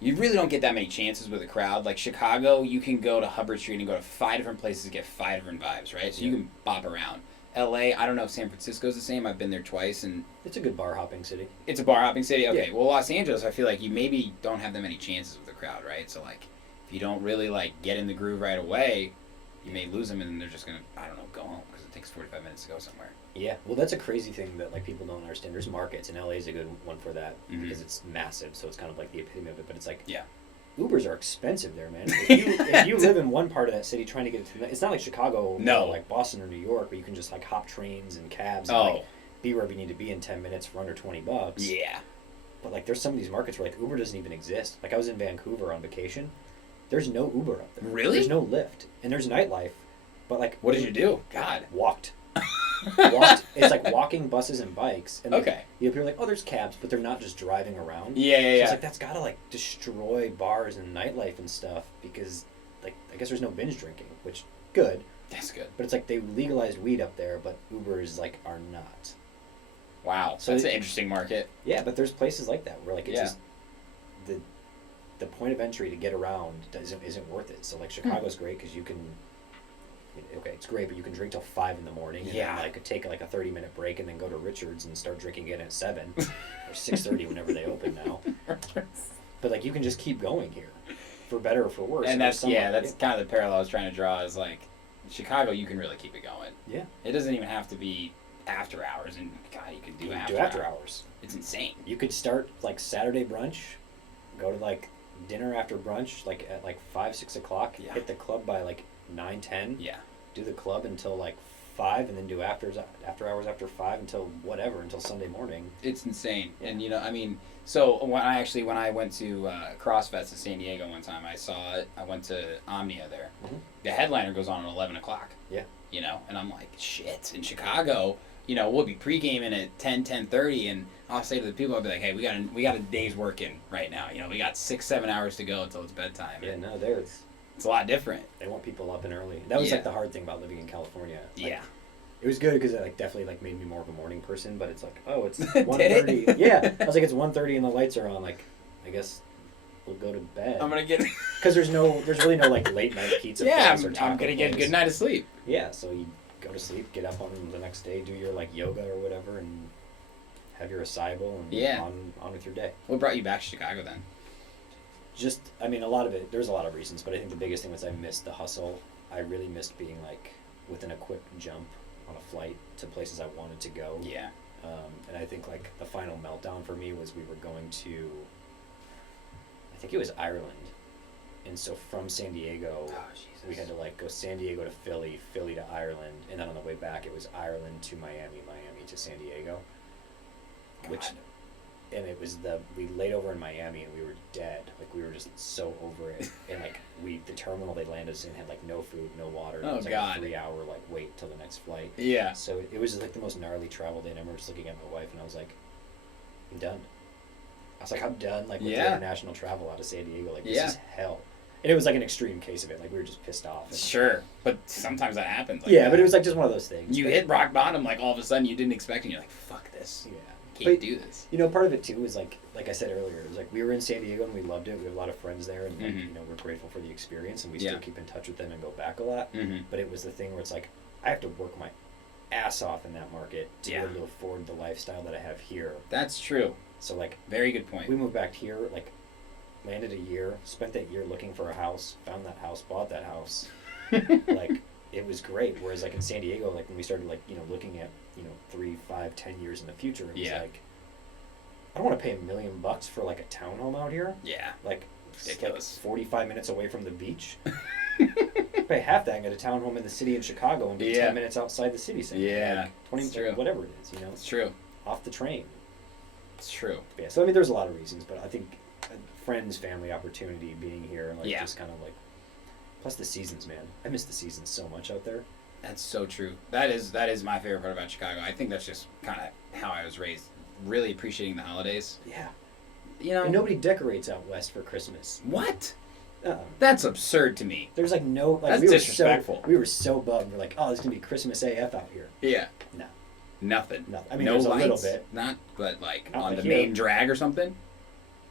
You really don't get that many chances with a crowd. Like Chicago, you can go to Hubbard Street and go to 5 different places, get 5 different vibes, right? So you can bop around. LA, I don't know if San Francisco's the same. I've been there twice, and it's a good bar hopping city. It's a bar hopping city? Okay. Yeah. Well, Los Angeles, I feel like you maybe don't have that many chances with the crowd, right? So, like, if you don't really, like, get in the groove right away, you may lose them, and then they're just going to, I don't know, go home, because it takes 45 minutes to go somewhere. Yeah. Well, that's a crazy thing that, like, people don't understand. There's markets, and LA is a good one for that, because it's massive, so it's kind of like the epitome of it, but it's like... Yeah. Ubers are expensive there, man. If you live in one part of that city trying to get to it's not like Chicago or like Boston or New York where you can just like hop trains and cabs and like be wherever you need to be in 10 minutes for under $20. Yeah. But like there's some of these markets where like Uber doesn't even exist. Like I was in Vancouver on vacation. There's no Uber up there. Really? There's no Lyft. And there's nightlife. But like what did you do? God. Walked. It's like walking buses and bikes. And like, you're like, oh, there's cabs, but they're not just driving around. Yeah. So it's like that's gotta like destroy bars and nightlife and stuff because like I guess there's no binge drinking, which good. That's good. But it's like they legalized weed up there, but Ubers like are not. Wow. So that's an interesting market. Yeah, but there's places like that where like it's just the point of entry to get around isn't worth it. So like Chicago's great because you can. Okay, it's great, but you can drink till 5 in the morning, and then like take like a 30-minute break, and then go to Richards and start drinking again at 7 or 6:30 whenever they open now. But like you can just keep going here, for better or for worse. And that's kind of the parallel I was trying to draw. Is like Chicago, you can really keep it going. Yeah, it doesn't even have to be after hours, and God, you can do after hours. It's insane. You could start like Saturday brunch, go to like dinner after brunch, like at like 5-6 o'clock. Hit the club by like 9-10. Yeah. Do the club until like 5, and then do after hours after 5 until Sunday morning. It's insane. And I mean, so when I went to CrossFest in San Diego one time, I went to Omnia there. Mm-hmm. The headliner goes on at 11 o'clock. Yeah. And I'm like, shit, in Chicago, we'll be pre-gaming at 10:30, and I'll say to the people, I'll be like, hey, we got a day's work in right now. We got 6-7 hours to go until it's bedtime. Yeah, no, it's a lot different. They want people up and early. That was like the hard thing about living in California. Like, yeah. It was good because it like definitely like made me more of a morning person, but it's like, oh, it's 1:30. Yeah. I was like, it's 1:30 and the lights are on. Like, I guess we'll go to bed. I'm gonna get because there's really no like late night pizza. Yeah, I'm gonna get a good night of sleep. Yeah, so you go to sleep, get up on the next day, do your like yoga or whatever, and have your acai bowl and on with your day. What brought you back to Chicago then? I mean, a lot of it, there's a lot of reasons, but I think the biggest thing was I missed the hustle. I really missed being, like, within a quick jump on a flight to places I wanted to go. Yeah. And I think, like, the final meltdown for me was we were going to, I think it was Ireland. And so from San Diego, we had to, like, go San Diego to Philly, Philly to Ireland, and then on the way back it was Ireland to Miami, Miami to San Diego. And it was we laid over in Miami and we were dead. Like we were just so over it. And like the terminal they landed us in had like no food, no water. Oh, it was like God. a 3-hour like wait till the next flight. Yeah. So it was like the most gnarly travel day. And I remember just looking at my wife and I was like, I'm done. I was like, I'm done like with the international travel out of San Diego. Like this is hell. And it was like an extreme case of it. Like we were just pissed off. And, sure. But sometimes that happens. Like but it was like just one of those things. You hit rock bottom like all of a sudden you didn't expect it and you're like, fuck this. Yeah. Can't do this. Part of it too is like I said earlier, it was like we were in San Diego and we loved it. We have a lot of friends there, and like, we're grateful for the experience, and we still keep in touch with them and go back a lot. Mm-hmm. But it was the thing where it's like I have to work my ass off in that market to be able to afford the lifestyle that I have here. That's true. So like, very good point. We moved back here, like landed a year, spent that year looking for a house, found that house, bought that house. Like it was great. Whereas like in San Diego, like when we started like looking at 3, 5, 10 years in the future, it was like, I don't want to pay $1 million for like a townhome out here. Yeah. Like, ridiculous. Like 45 minutes away from the beach. Pay half that and get a townhome in the city in Chicago and be 10 minutes outside the city center. Yeah. Like 20, it's true. Whatever it is, It's true. Off the train. It's true. Yeah, so I mean, there's a lot of reasons, but I think friends, family, opportunity, being here, like just kind of like. Plus the seasons, man. I miss the seasons so much out there. That's so true. That is my favorite part about Chicago. I think that's just kind of how I was raised. Really appreciating the holidays. Yeah. You know, and nobody decorates out west for Christmas. What? Uh-uh. That's absurd to me. There's like no. Like, That's disrespectful. We were so bummed. We're like, oh, there's gonna be Christmas AF out here. Yeah. No. Nothing. I mean, no there's lights, a little bit. Not, but like Not on like the here. main drag or something.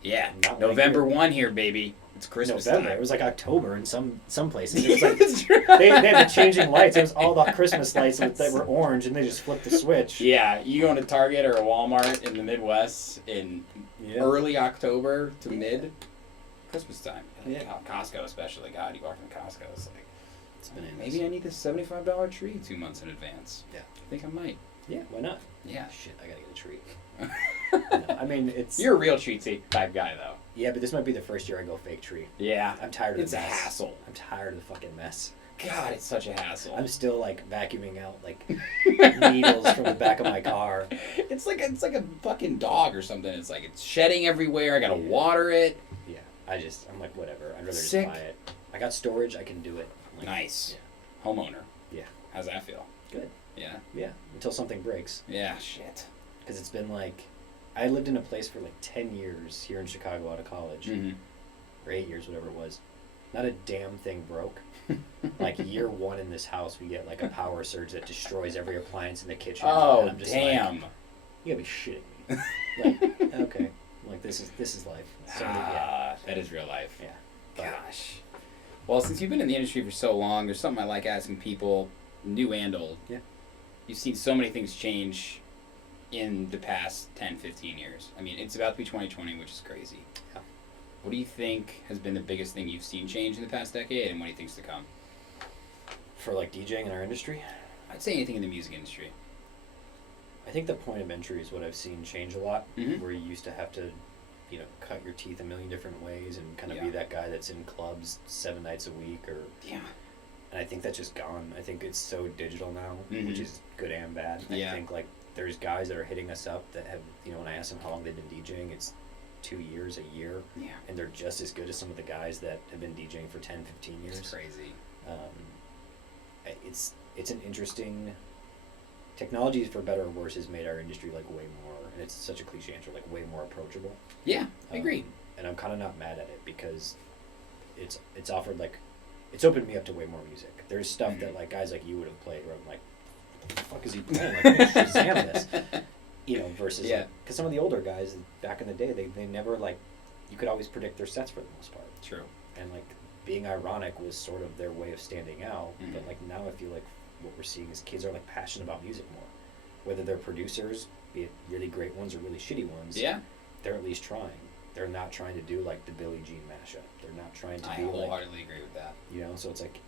Yeah. Not November like 1 here, baby. It's Christmas November. time. It was like October in some places. It was like That's right. they had the changing lights. It was all the Christmas lights that were orange, and they just flipped the switch. Yeah, you go into Target or a Walmart in the Midwest in early October to mid Christmas time. Yeah. Costco especially. God, you walk into Costco, it's like, It's bananas. maybe I need this $75 tree 2 months in advance. Yeah. I think I might. Yeah, why not? Yeah. Shit, I gotta get a treat. No, I mean, it's... You're a real treat type guy, though. Yeah, but this might be the first year I go fake tree. Yeah. I'm tired of It's the a mess. hassle. I'm tired of the fucking mess. God, it's such a hassle. I'm still, like, vacuuming out, like, needles from the back of my car. It's like a fucking dog or something. It's like it's shedding everywhere. I gotta water it. Yeah, I'm like, whatever. I'd rather Sick. just buy it. I got storage. I can do it. Like, Nice. Yeah. Homeowner. Yeah. How's that feel? Good. Yeah. Yeah, until something breaks. Yeah. Shit. Because it's been, like... I lived in a place for, like, 10 years here in Chicago out of college. Mm-hmm. Or 8 years, whatever it was. Not a damn thing broke. Like, year one in this house, we get, like, a power surge that destroys every appliance in the kitchen. Oh, and I'm just damn. Like, you gotta be shitting me. Like, okay. Like, this is life. So, yeah. That is real life. Yeah. Gosh. Well, since you've been in the industry for so long, there's something I like asking people, new and old. Yeah. You've seen so many things change in the past 10, 15 years. I mean, it's about to be 2020, which is crazy. Yeah. What do you think has been the biggest thing you've seen change in the past decade, and what do you think's to come? For, like, DJing in our industry? I'd say anything in the music industry. I think the point of entry is what I've seen change a lot, Mhm. where you used to have to, you know, cut your teeth a million different ways and kind of be Yeah. that guy that's in clubs 7 nights a week or... Yeah. And I think that's just gone. I think it's so digital now, Mhm. which is good and bad. Yeah. I think, like, there's guys that are hitting us up that have, you know, when I ask them how long they've been DJing, it's 2 years, a year. Yeah. And they're just as good as some of the guys that have been DJing for 10, 15 years. It's crazy. It's an interesting... Technology, for better or worse, has made our industry, like, way more, and it's such a cliche answer, like, way more approachable. Yeah, I agree. And I'm kind of not mad at it because it's offered, like, it's opened me up to way more music. There's stuff that, like, guys like you would have played where I'm like, what the fuck is he playing? Like, let me Shazam this. You know, versus, Yeah. because some of the older guys back in the day, they never, like, you could always predict their sets for the most part. True. And, like, being ironic was sort of their way of standing out. Mhm. But, like, now I feel like what we're seeing is kids are, like, passionate about music more. Whether they're producers, be it really great ones or really shitty ones, Yeah. they're at least trying. They're not trying to do, like, the Billie Jean mashup. They're not trying to I be, like, wholeheartedly agree with that. you know, so it's like,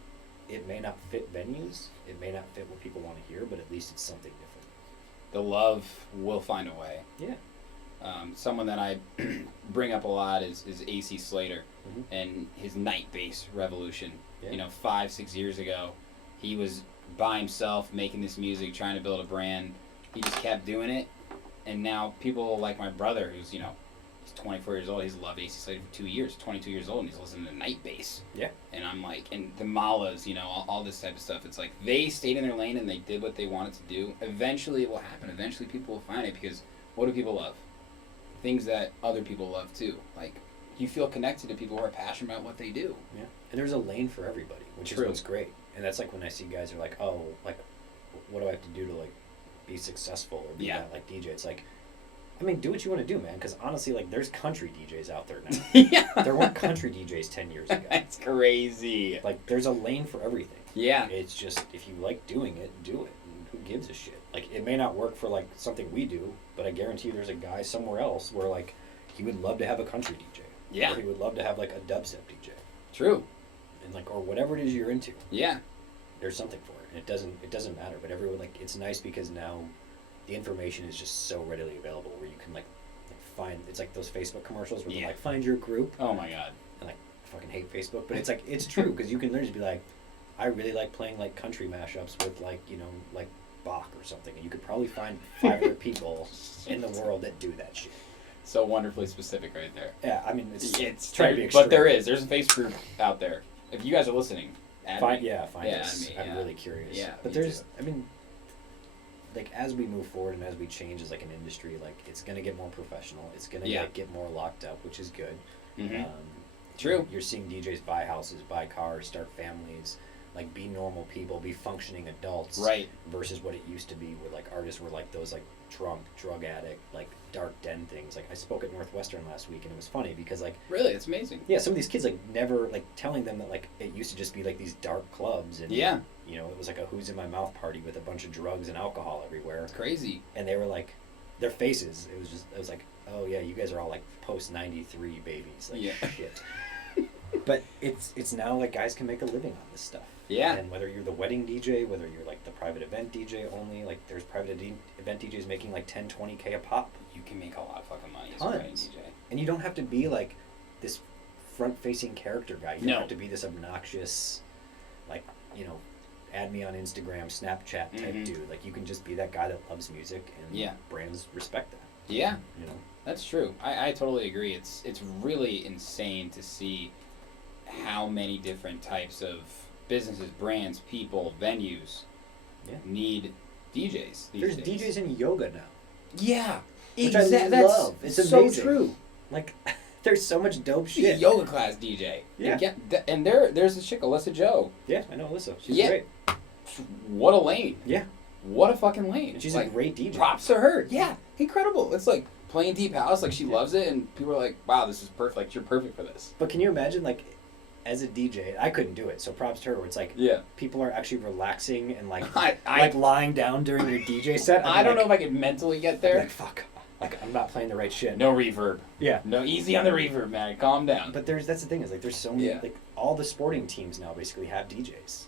it may not fit venues, it may not fit what people want to hear, but at least it's something different. The love will find a way. Yeah. Someone that I bring up a lot is AC Slater Mhm. and his night bass revolution. Yeah. You know, 5-6 years ago, he was by himself making this music, trying to build a brand. He just kept doing it, and now people like my brother, who's, you know, he's 24 years old, he's loved AC Slater for 2 years, 22 years old, and he's listening to night bass. Yeah. And I'm like, and the Malas, you know, all this type of stuff. It's like they stayed in their lane and they did what they wanted to do. Eventually it will happen. Eventually people will find it, because what do people love? Things that other people love too. Like, you feel connected to people who are passionate about what they do. Yeah. And there's a lane for everybody, which True. is what's great. And that's like when I see guys are like, oh, like, what do I have to do to, like, be successful or be Yeah. that, like, DJ? It's like, I mean, do what you want to do, man. Because honestly, like, there's country DJs out there now. Yeah. There weren't country DJs 10 years ago. That's crazy. Like, there's a lane for everything. Yeah. It's just, if you like doing it, do it. And who gives a shit? Like, it may not work for, like, something we do, but I guarantee there's a guy somewhere else where, like, he would love to have a country DJ. Yeah. Or he would love to have, like, a dubstep DJ. True. And, like, or whatever it is you're into. Yeah. There's something for it. And it doesn't matter. But everyone, like, it's nice because now the information is just so readily available where you can, like find, it's like those Facebook commercials where Yeah. they're like, find your group. Oh my God. And, like, I fucking hate Facebook. But it's, like, it's true because you can literally just be like, I really like playing, like, country mashups with, like, you know, like Bach or something. And you could probably find 500 people in the world that do that shit. So wonderfully specific right there. Yeah, I mean, it's trying to be extreme. But there's a face group out there. If you guys are listening, find us. me, I'm really curious. Yeah, but there's, I mean, like as we move forward and as we change as like an industry, like it's gonna get more professional. It's gonna get more locked up, which is good. Mm-hmm. True. You're seeing DJs buy houses, buy cars, start families, like be normal people, be functioning adults. Right. Versus what it used to be, where like artists were like those like drunk, drug addict, like dark den things. Like I spoke at Northwestern last week, and it was funny because like really, it's amazing. Yeah, some of these kids like never like telling them that like it used to just be like these dark clubs, and yeah, you know, it was like a who's in my mouth party with a bunch of drugs and alcohol everywhere. It's crazy. And they were like, their faces. It was like, oh yeah, you guys are all like post '93 babies. Like shit. But it's now like guys can make a living on this stuff. Yeah. And whether you're the wedding DJ, whether you're like the private event DJ only, like there's private event DJs making like 10, 20K a pop. You can make a lot of fucking money as a wedding DJ. And you don't have to be like this front-facing character guy. You don't have to be this obnoxious, like, you know, add me on Instagram, Snapchat type dude. Like you can just be that guy that loves music, and brands respect that. Yeah. You know? That's true. I totally agree. It's really insane to see how many different types of businesses, brands, people, venues need DJs. There's days. DJs in yoga now. Yeah, which I love. It's amazing. So true. Like, there's so much dope shit. Yoga class DJ. Yeah. And there's this chick, Alyssa Joe. Yeah, I know Alyssa. She's great. What a lane. Yeah. What a fucking lane. And she's like, a great DJ. Props to her. Yeah, incredible. It's like playing Deep House, like she loves it, and people are like, wow, this is perfect. Like, you're perfect for this. But can you imagine, like, as a DJ, I couldn't do it, so props to her, where it's like, people are actually relaxing and like like lying down during your DJ set. I don't know if I could mentally get there. Like, fuck. Like, I'm not playing the right shit. No reverb. Yeah. No, easy on the reverb, man. Calm down. But that's the thing, is like, there's so many, like, all the sporting teams now basically have DJs.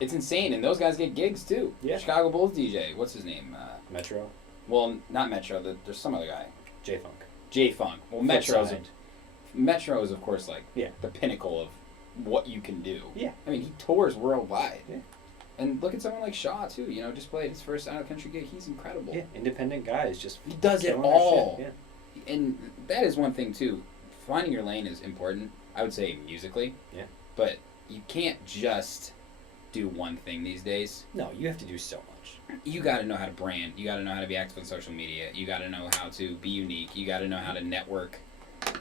It's insane, and those guys get gigs too. Yeah. Chicago Bulls DJ, what's his name? Metro. Well, not Metro. There's some other guy. J-Funk. Well, Metro is of course like the pinnacle of what you can do. Yeah. I mean, he tours worldwide. Yeah. And look at someone like Shaw too. You know, just played his first out of country gig. He's incredible. Yeah. Independent guys just he does it all. Yeah. And that is one thing too. Finding your lane is important. I would say musically. Yeah. But you can't just do one thing these days. No, you have to do so much. You got to know how to brand. You got to know how to be active on social media. You got to know how to be unique. You got to know how to network.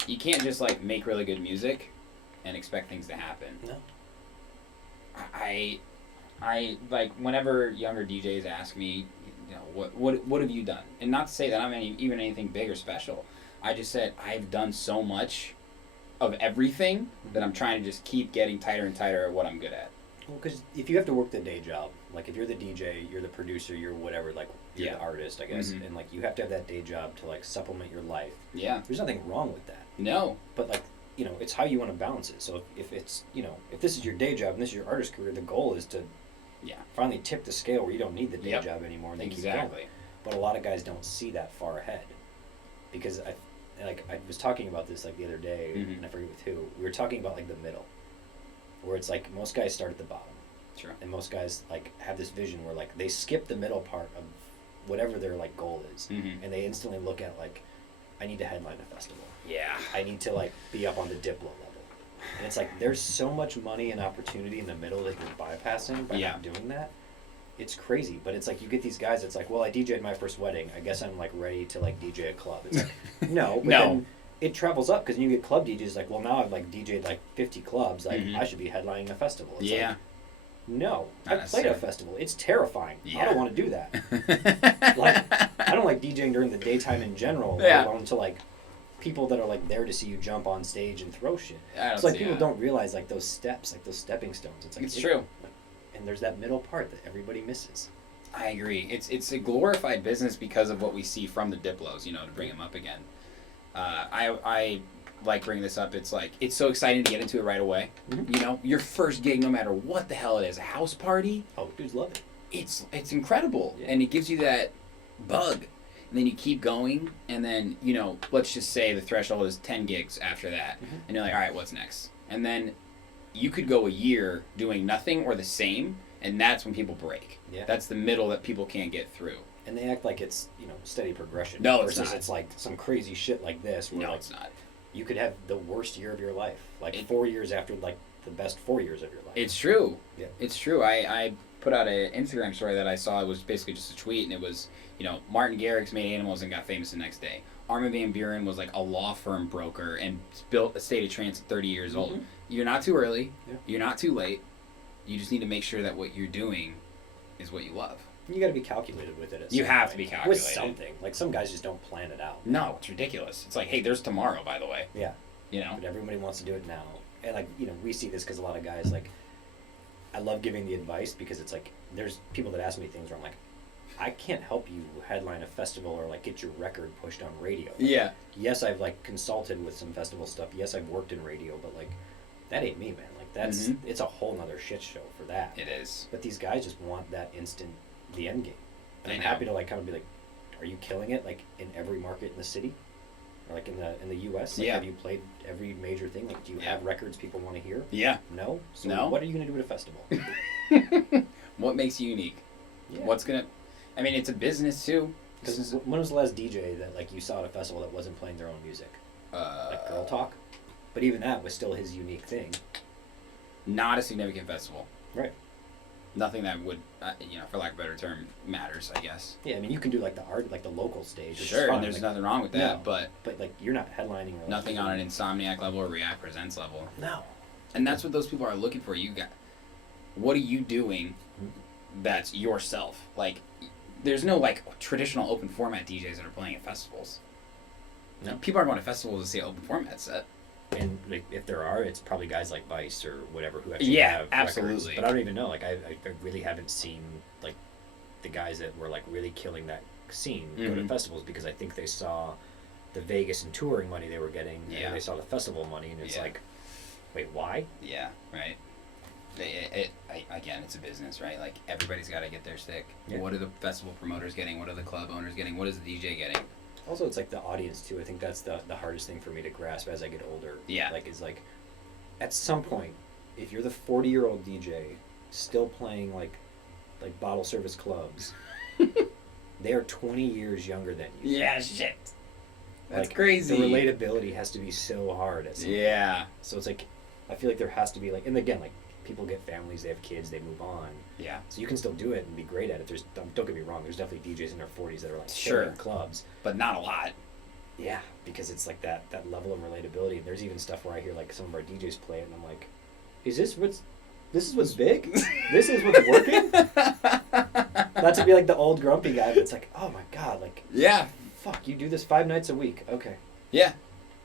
You can't just like make really good music and expect things to happen. No. I like whenever younger DJs ask me, you know, what have you done? And not to say that I'm even anything big or special. I just said I've done so much of everything that I'm trying to just keep getting tighter and tighter at what I'm good at. Well, because if you have to work the day job, like if you're the DJ, you're the producer, you're whatever, like you're the artist, I guess, and like you have to have that day job to like supplement your life. Yeah. There's nothing wrong with that. No. But like, you know, it's how you want to balance it. So if it's, you know, if this is your day job and this is your artist career, the goal is to finally tip the scale where you don't need the day job anymore and then keep going. But a lot of guys don't see that far ahead. Because I was talking about this like the other day, and I forget with who. We were talking about like the middle, where it's like most guys start at the bottom. Sure. And most guys like have this vision where like they skip the middle part of whatever their like goal is, and they instantly look at like, I need to headline a festival. Yeah. I need to like be up on the Diplo level. And it's like there's so much money and opportunity in the middle that you're bypassing by not doing that. It's crazy, but it's like you get these guys. It's like, well, I DJ'd my first wedding. I guess I'm like ready to like DJ a club. It's like, no, but then it travels up because you get club DJs like, well, now I've like DJ'd like 50 clubs. Like I should be headlining a festival. It's like, no, I played a festival. It's terrifying. I don't want to do that. Like, I don't like DJing during the daytime in general. Let alone to like people that are like there to see you jump on stage and throw shit. It's like people don't realize like those steps, like those stepping stones. It's like it's true. And there's that middle part that everybody misses. I agree. It's a glorified business because of what we see from the Diplos, you know, to bring them up again. I like bringing this up. It's like, it's so exciting to get into it right away. You know, your first gig, no matter what the hell it is, a house party. Oh, dudes love it. It's incredible. And it gives you that bug. And then you keep going, and then, you know, let's just say the threshold is 10 gigs after that. And you're like, all right, what's next? And then you could go a year doing nothing or the same, And that's when people break. Yeah. That's the middle that people can't get through. And they act like it's, steady progression. No, it's versus not. it's like some crazy shit like this where No, like, it's not. you could have the worst year of your life. Like 4 years after like the best 4 years of your life. It's true. Yeah. It's true. I put out an Instagram story that I saw. It was basically just a tweet, and it was, Martin Garrix made Animals and got famous the next day. Armin van Buuren was like a law firm broker and built a state of trance at 30 years old. You're not too early. Yeah. You're not too late. You just need to make sure that what you're doing is what you love. You got to be calculated with it. You have to be calculated. With something. Like some guys just don't plan it out. No, it's ridiculous. It's like, hey, there's tomorrow, by the way. Yeah. But everybody wants to do it now. And like, we see this because a lot of guys like, I love giving the advice because it's like, there's people that ask me things where I'm like, I can't help you headline a festival or like get your record pushed on radio. Yeah. Yes, I've like consulted with some festival stuff. Yes, I've worked in radio, but like, that ain't me, man. Like that's, it's a whole nother shit show for that. It is. But these guys just want that instant, the end game. And I I'm know. happy to like kind of be like, are you killing it like in every market in the city? Or like in the US? Like, Yeah. have you played every major thing? Like do you have records people want to hear? Yeah. No? So No. what are you gonna do at a festival? What makes you unique? Yeah. What's gonna... I mean, it's a business, too. Because when was the last DJ that like you saw at a festival that wasn't playing their own music? Like Girl Talk? But even that was still his unique thing. Not a significant festival. Right. Nothing that would, for lack of a better term, matters, I guess. Yeah, I mean you can do like the art, like the local stage. Which is Sure, fun. and there's like, nothing wrong with that, no, but like you're not headlining. Or, like, nothing on an Insomniac level or React Presents level. No. And that's what those people are looking for. What are you doing that's yourself? Like, there's no, like, traditional open format DJs that are playing at festivals. No. People aren't going to festivals to see an open format set. And like, if there are, it's probably guys like Vice or whatever who actually Yeah, have absolutely. records. But I don't even know. Like I really haven't seen like the guys that were like really killing that scene go to festivals because I think they saw the Vegas and touring money they were getting, and they saw the festival money, and it's like, wait, why? Yeah, right. Again, it's a business, right? Like, everybody's got to get their stick. Yeah. What are the festival promoters getting? What are the club owners getting? What is the DJ getting? Also, it's like the audience too. I think that's the hardest thing for me to grasp as I get older. Yeah. Like is like, at some point, if you're the 40-year-old DJ still playing like bottle service clubs, they are 20 years younger than you. Yeah, shit. That's Like, crazy. The relatability has to be so hard at some point. Yeah. So it's like, I feel like there has to be like, and again, like people get families, they have kids, they move on. Yeah. So you can still do it and be great at it. There's don't get me wrong. There's definitely DJs in their 40s that are like Sure. killing clubs. But not a lot. Yeah, because it's like that level of relatability. And there's even stuff where I hear like some of our DJs play it, and I'm like, this is what's big? This is what's working? Not to be like the old grumpy guy, but it's like, oh my god, like, Yeah. fuck, you do this 5 nights a week. Okay. Yeah.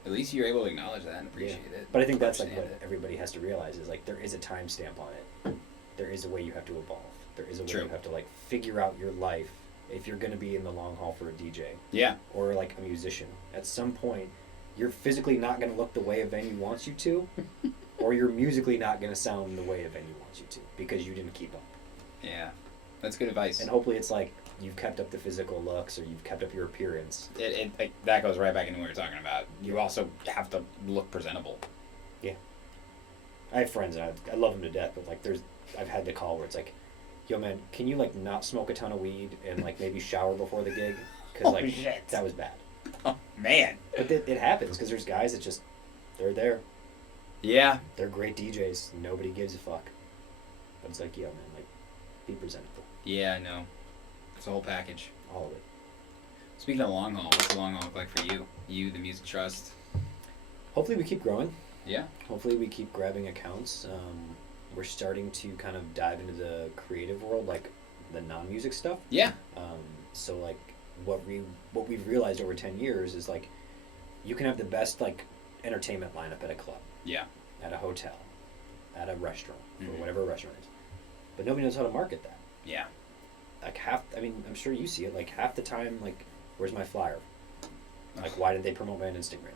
At least you're able to acknowledge that and appreciate it. But I think that's like Understand what everybody has to realize is like there is a timestamp on it. There is a way you have to evolve. There is a way True. you have to like figure out your life if you're going to be in the long haul for a DJ Yeah. or like a musician. At some point, you're physically not going to look the way a venue wants you to, or you're musically not going to sound the way a venue wants you to because you didn't keep up. Yeah. That's good advice. And hopefully it's like you've kept up the physical looks or you've kept up your appearance. That goes right back into what you're talking about. You also have to look presentable. Yeah. I have friends and I love them to death, but like I've had the call where it's like, yo man, can you like not smoke a ton of weed and like maybe shower before the gig? Because like shit. that was bad. Oh, man. But it happens because there's guys that just, they're there. Yeah. They're great DJs. Nobody gives a fuck. But it's like, yo man, like, be presentable. Yeah, I know. It's a whole package. All of it. Speaking of long haul, what's the long haul look like for you? You, the Music Trust. Hopefully we keep growing. Yeah. Hopefully we keep grabbing accounts. We're starting to kind of dive into the creative world, like the non-music stuff. Yeah. So like what we've realized over 10 years is like you can have the best like entertainment lineup at a club, Yeah. at a hotel, at a restaurant, Mhm. or whatever restaurant is, but nobody knows how to market that. Yeah. Like I'm sure you see it, like half the time, like, where's my flyer? Like, why did they promote me on Instagram?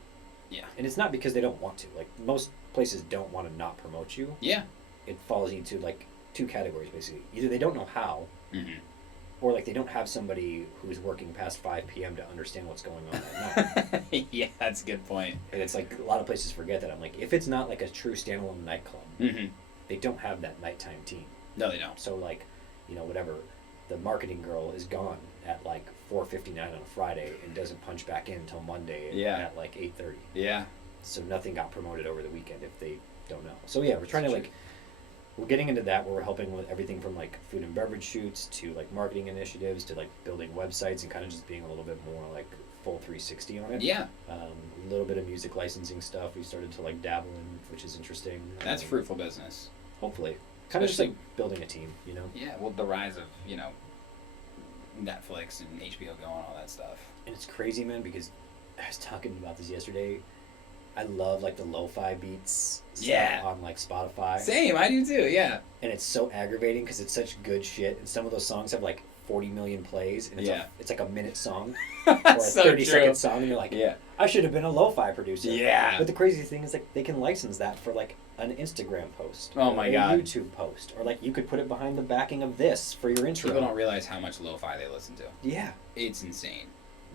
Yeah. And it's not because they don't want to. Like, most places don't want to not promote you. Yeah. It falls into like 2 categories basically. Either they don't know how, Mm-hmm. or like they don't have somebody who's working past 5 p.m. to understand what's going on at night. Yeah, that's a good point. And it's like a lot of places forget that. I'm like, if it's not like a true standalone nightclub, Mm-hmm. they don't have that nighttime team. No, they don't. So like, whatever, the marketing girl is gone at like 4:59 on a Friday and doesn't punch back in until Monday at like 8:30. Yeah. So nothing got promoted over the weekend if they don't know. So yeah, we're trying to like, we're getting into that where we're helping with everything from like food and beverage shoots to like marketing initiatives to like building websites and kind of just being a little bit more like full 360 on it. Yeah. A little bit of music licensing stuff we started to like dabble in, which is interesting. That's fruitful business. Hopefully. Kind of just like building a team, Yeah, well, the rise of, Netflix and HBO Go and all that stuff. And it's crazy, man, because I was talking about this yesterday. I love like the lo-fi beats stuff on like Spotify. Same, I do too, yeah. And it's so aggravating because it's such good shit, and some of those songs have like 40 million plays, and it's like a minute song or a So 30-second song, and you're like, yeah, I should have been a lo-fi producer. Yeah. But the crazy thing is like they can license that for like an Instagram post. Oh my God. A YouTube post, or like you could put it behind the backing of this for your intro. People don't realize how much lo-fi they listen to. Yeah. It's insane.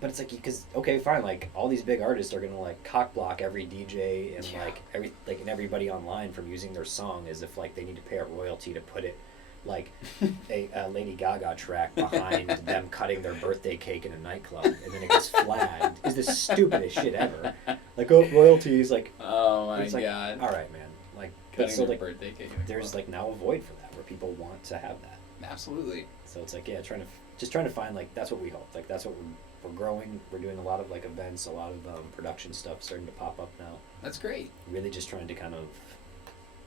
But it's like, because okay, fine, like all these big artists are gonna like cock block every DJ and and everybody online from using their song as if like they need to pay a royalty to put it like a Lady Gaga track behind them cutting their birthday cake in a nightclub, and then it gets flagged. Is the stupidest shit ever. Like, oh, royalties, like, oh my it's like, God, all right, man, like cutting so their like birthday cake. There's like now a void for that where people want to have that. Absolutely. So it's like, yeah, trying to find like, that's what we hope. Like that's what we're growing. We're doing a lot of like events, a lot of production stuff starting to pop up now. That's great. Really just trying to kind of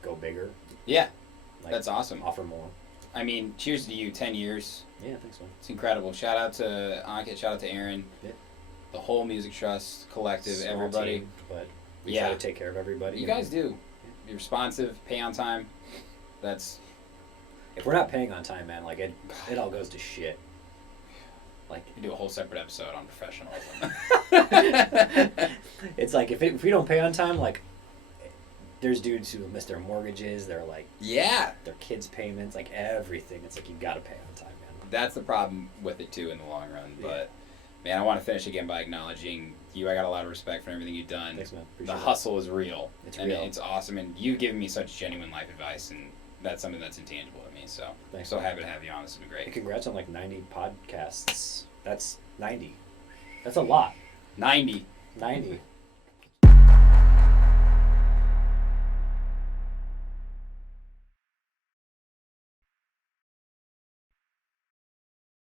go bigger. Yeah, like, that's awesome. Offer more. I mean, cheers to you, 10 years. Yeah, thanks, man. It's incredible. Shout out to Ankit, shout out to Aaron, the whole Music Trust collective, Small everybody. team, but we try to take care of everybody. You guys do. You're responsive, pay on time. That's... If we're not paying on time, man, like it all goes to shit. Like, you do a whole separate episode on professionalism. It's like if we don't pay on time, like there's dudes who miss their mortgages, their like their kids' payments, like everything. It's like you gotta pay on time, man. That's the problem with it too in the long run. But man, I want to finish again by acknowledging you. I got a lot of respect for everything you've done. Thanks, man. The hustle is real. It's real. real. It's awesome, and you've given me such genuine life advice, and that's something that's intangible to me. So I'm so happy to have you on. This has been great. And congrats on like 90 podcasts. That's 90. That's a lot. 90. 90.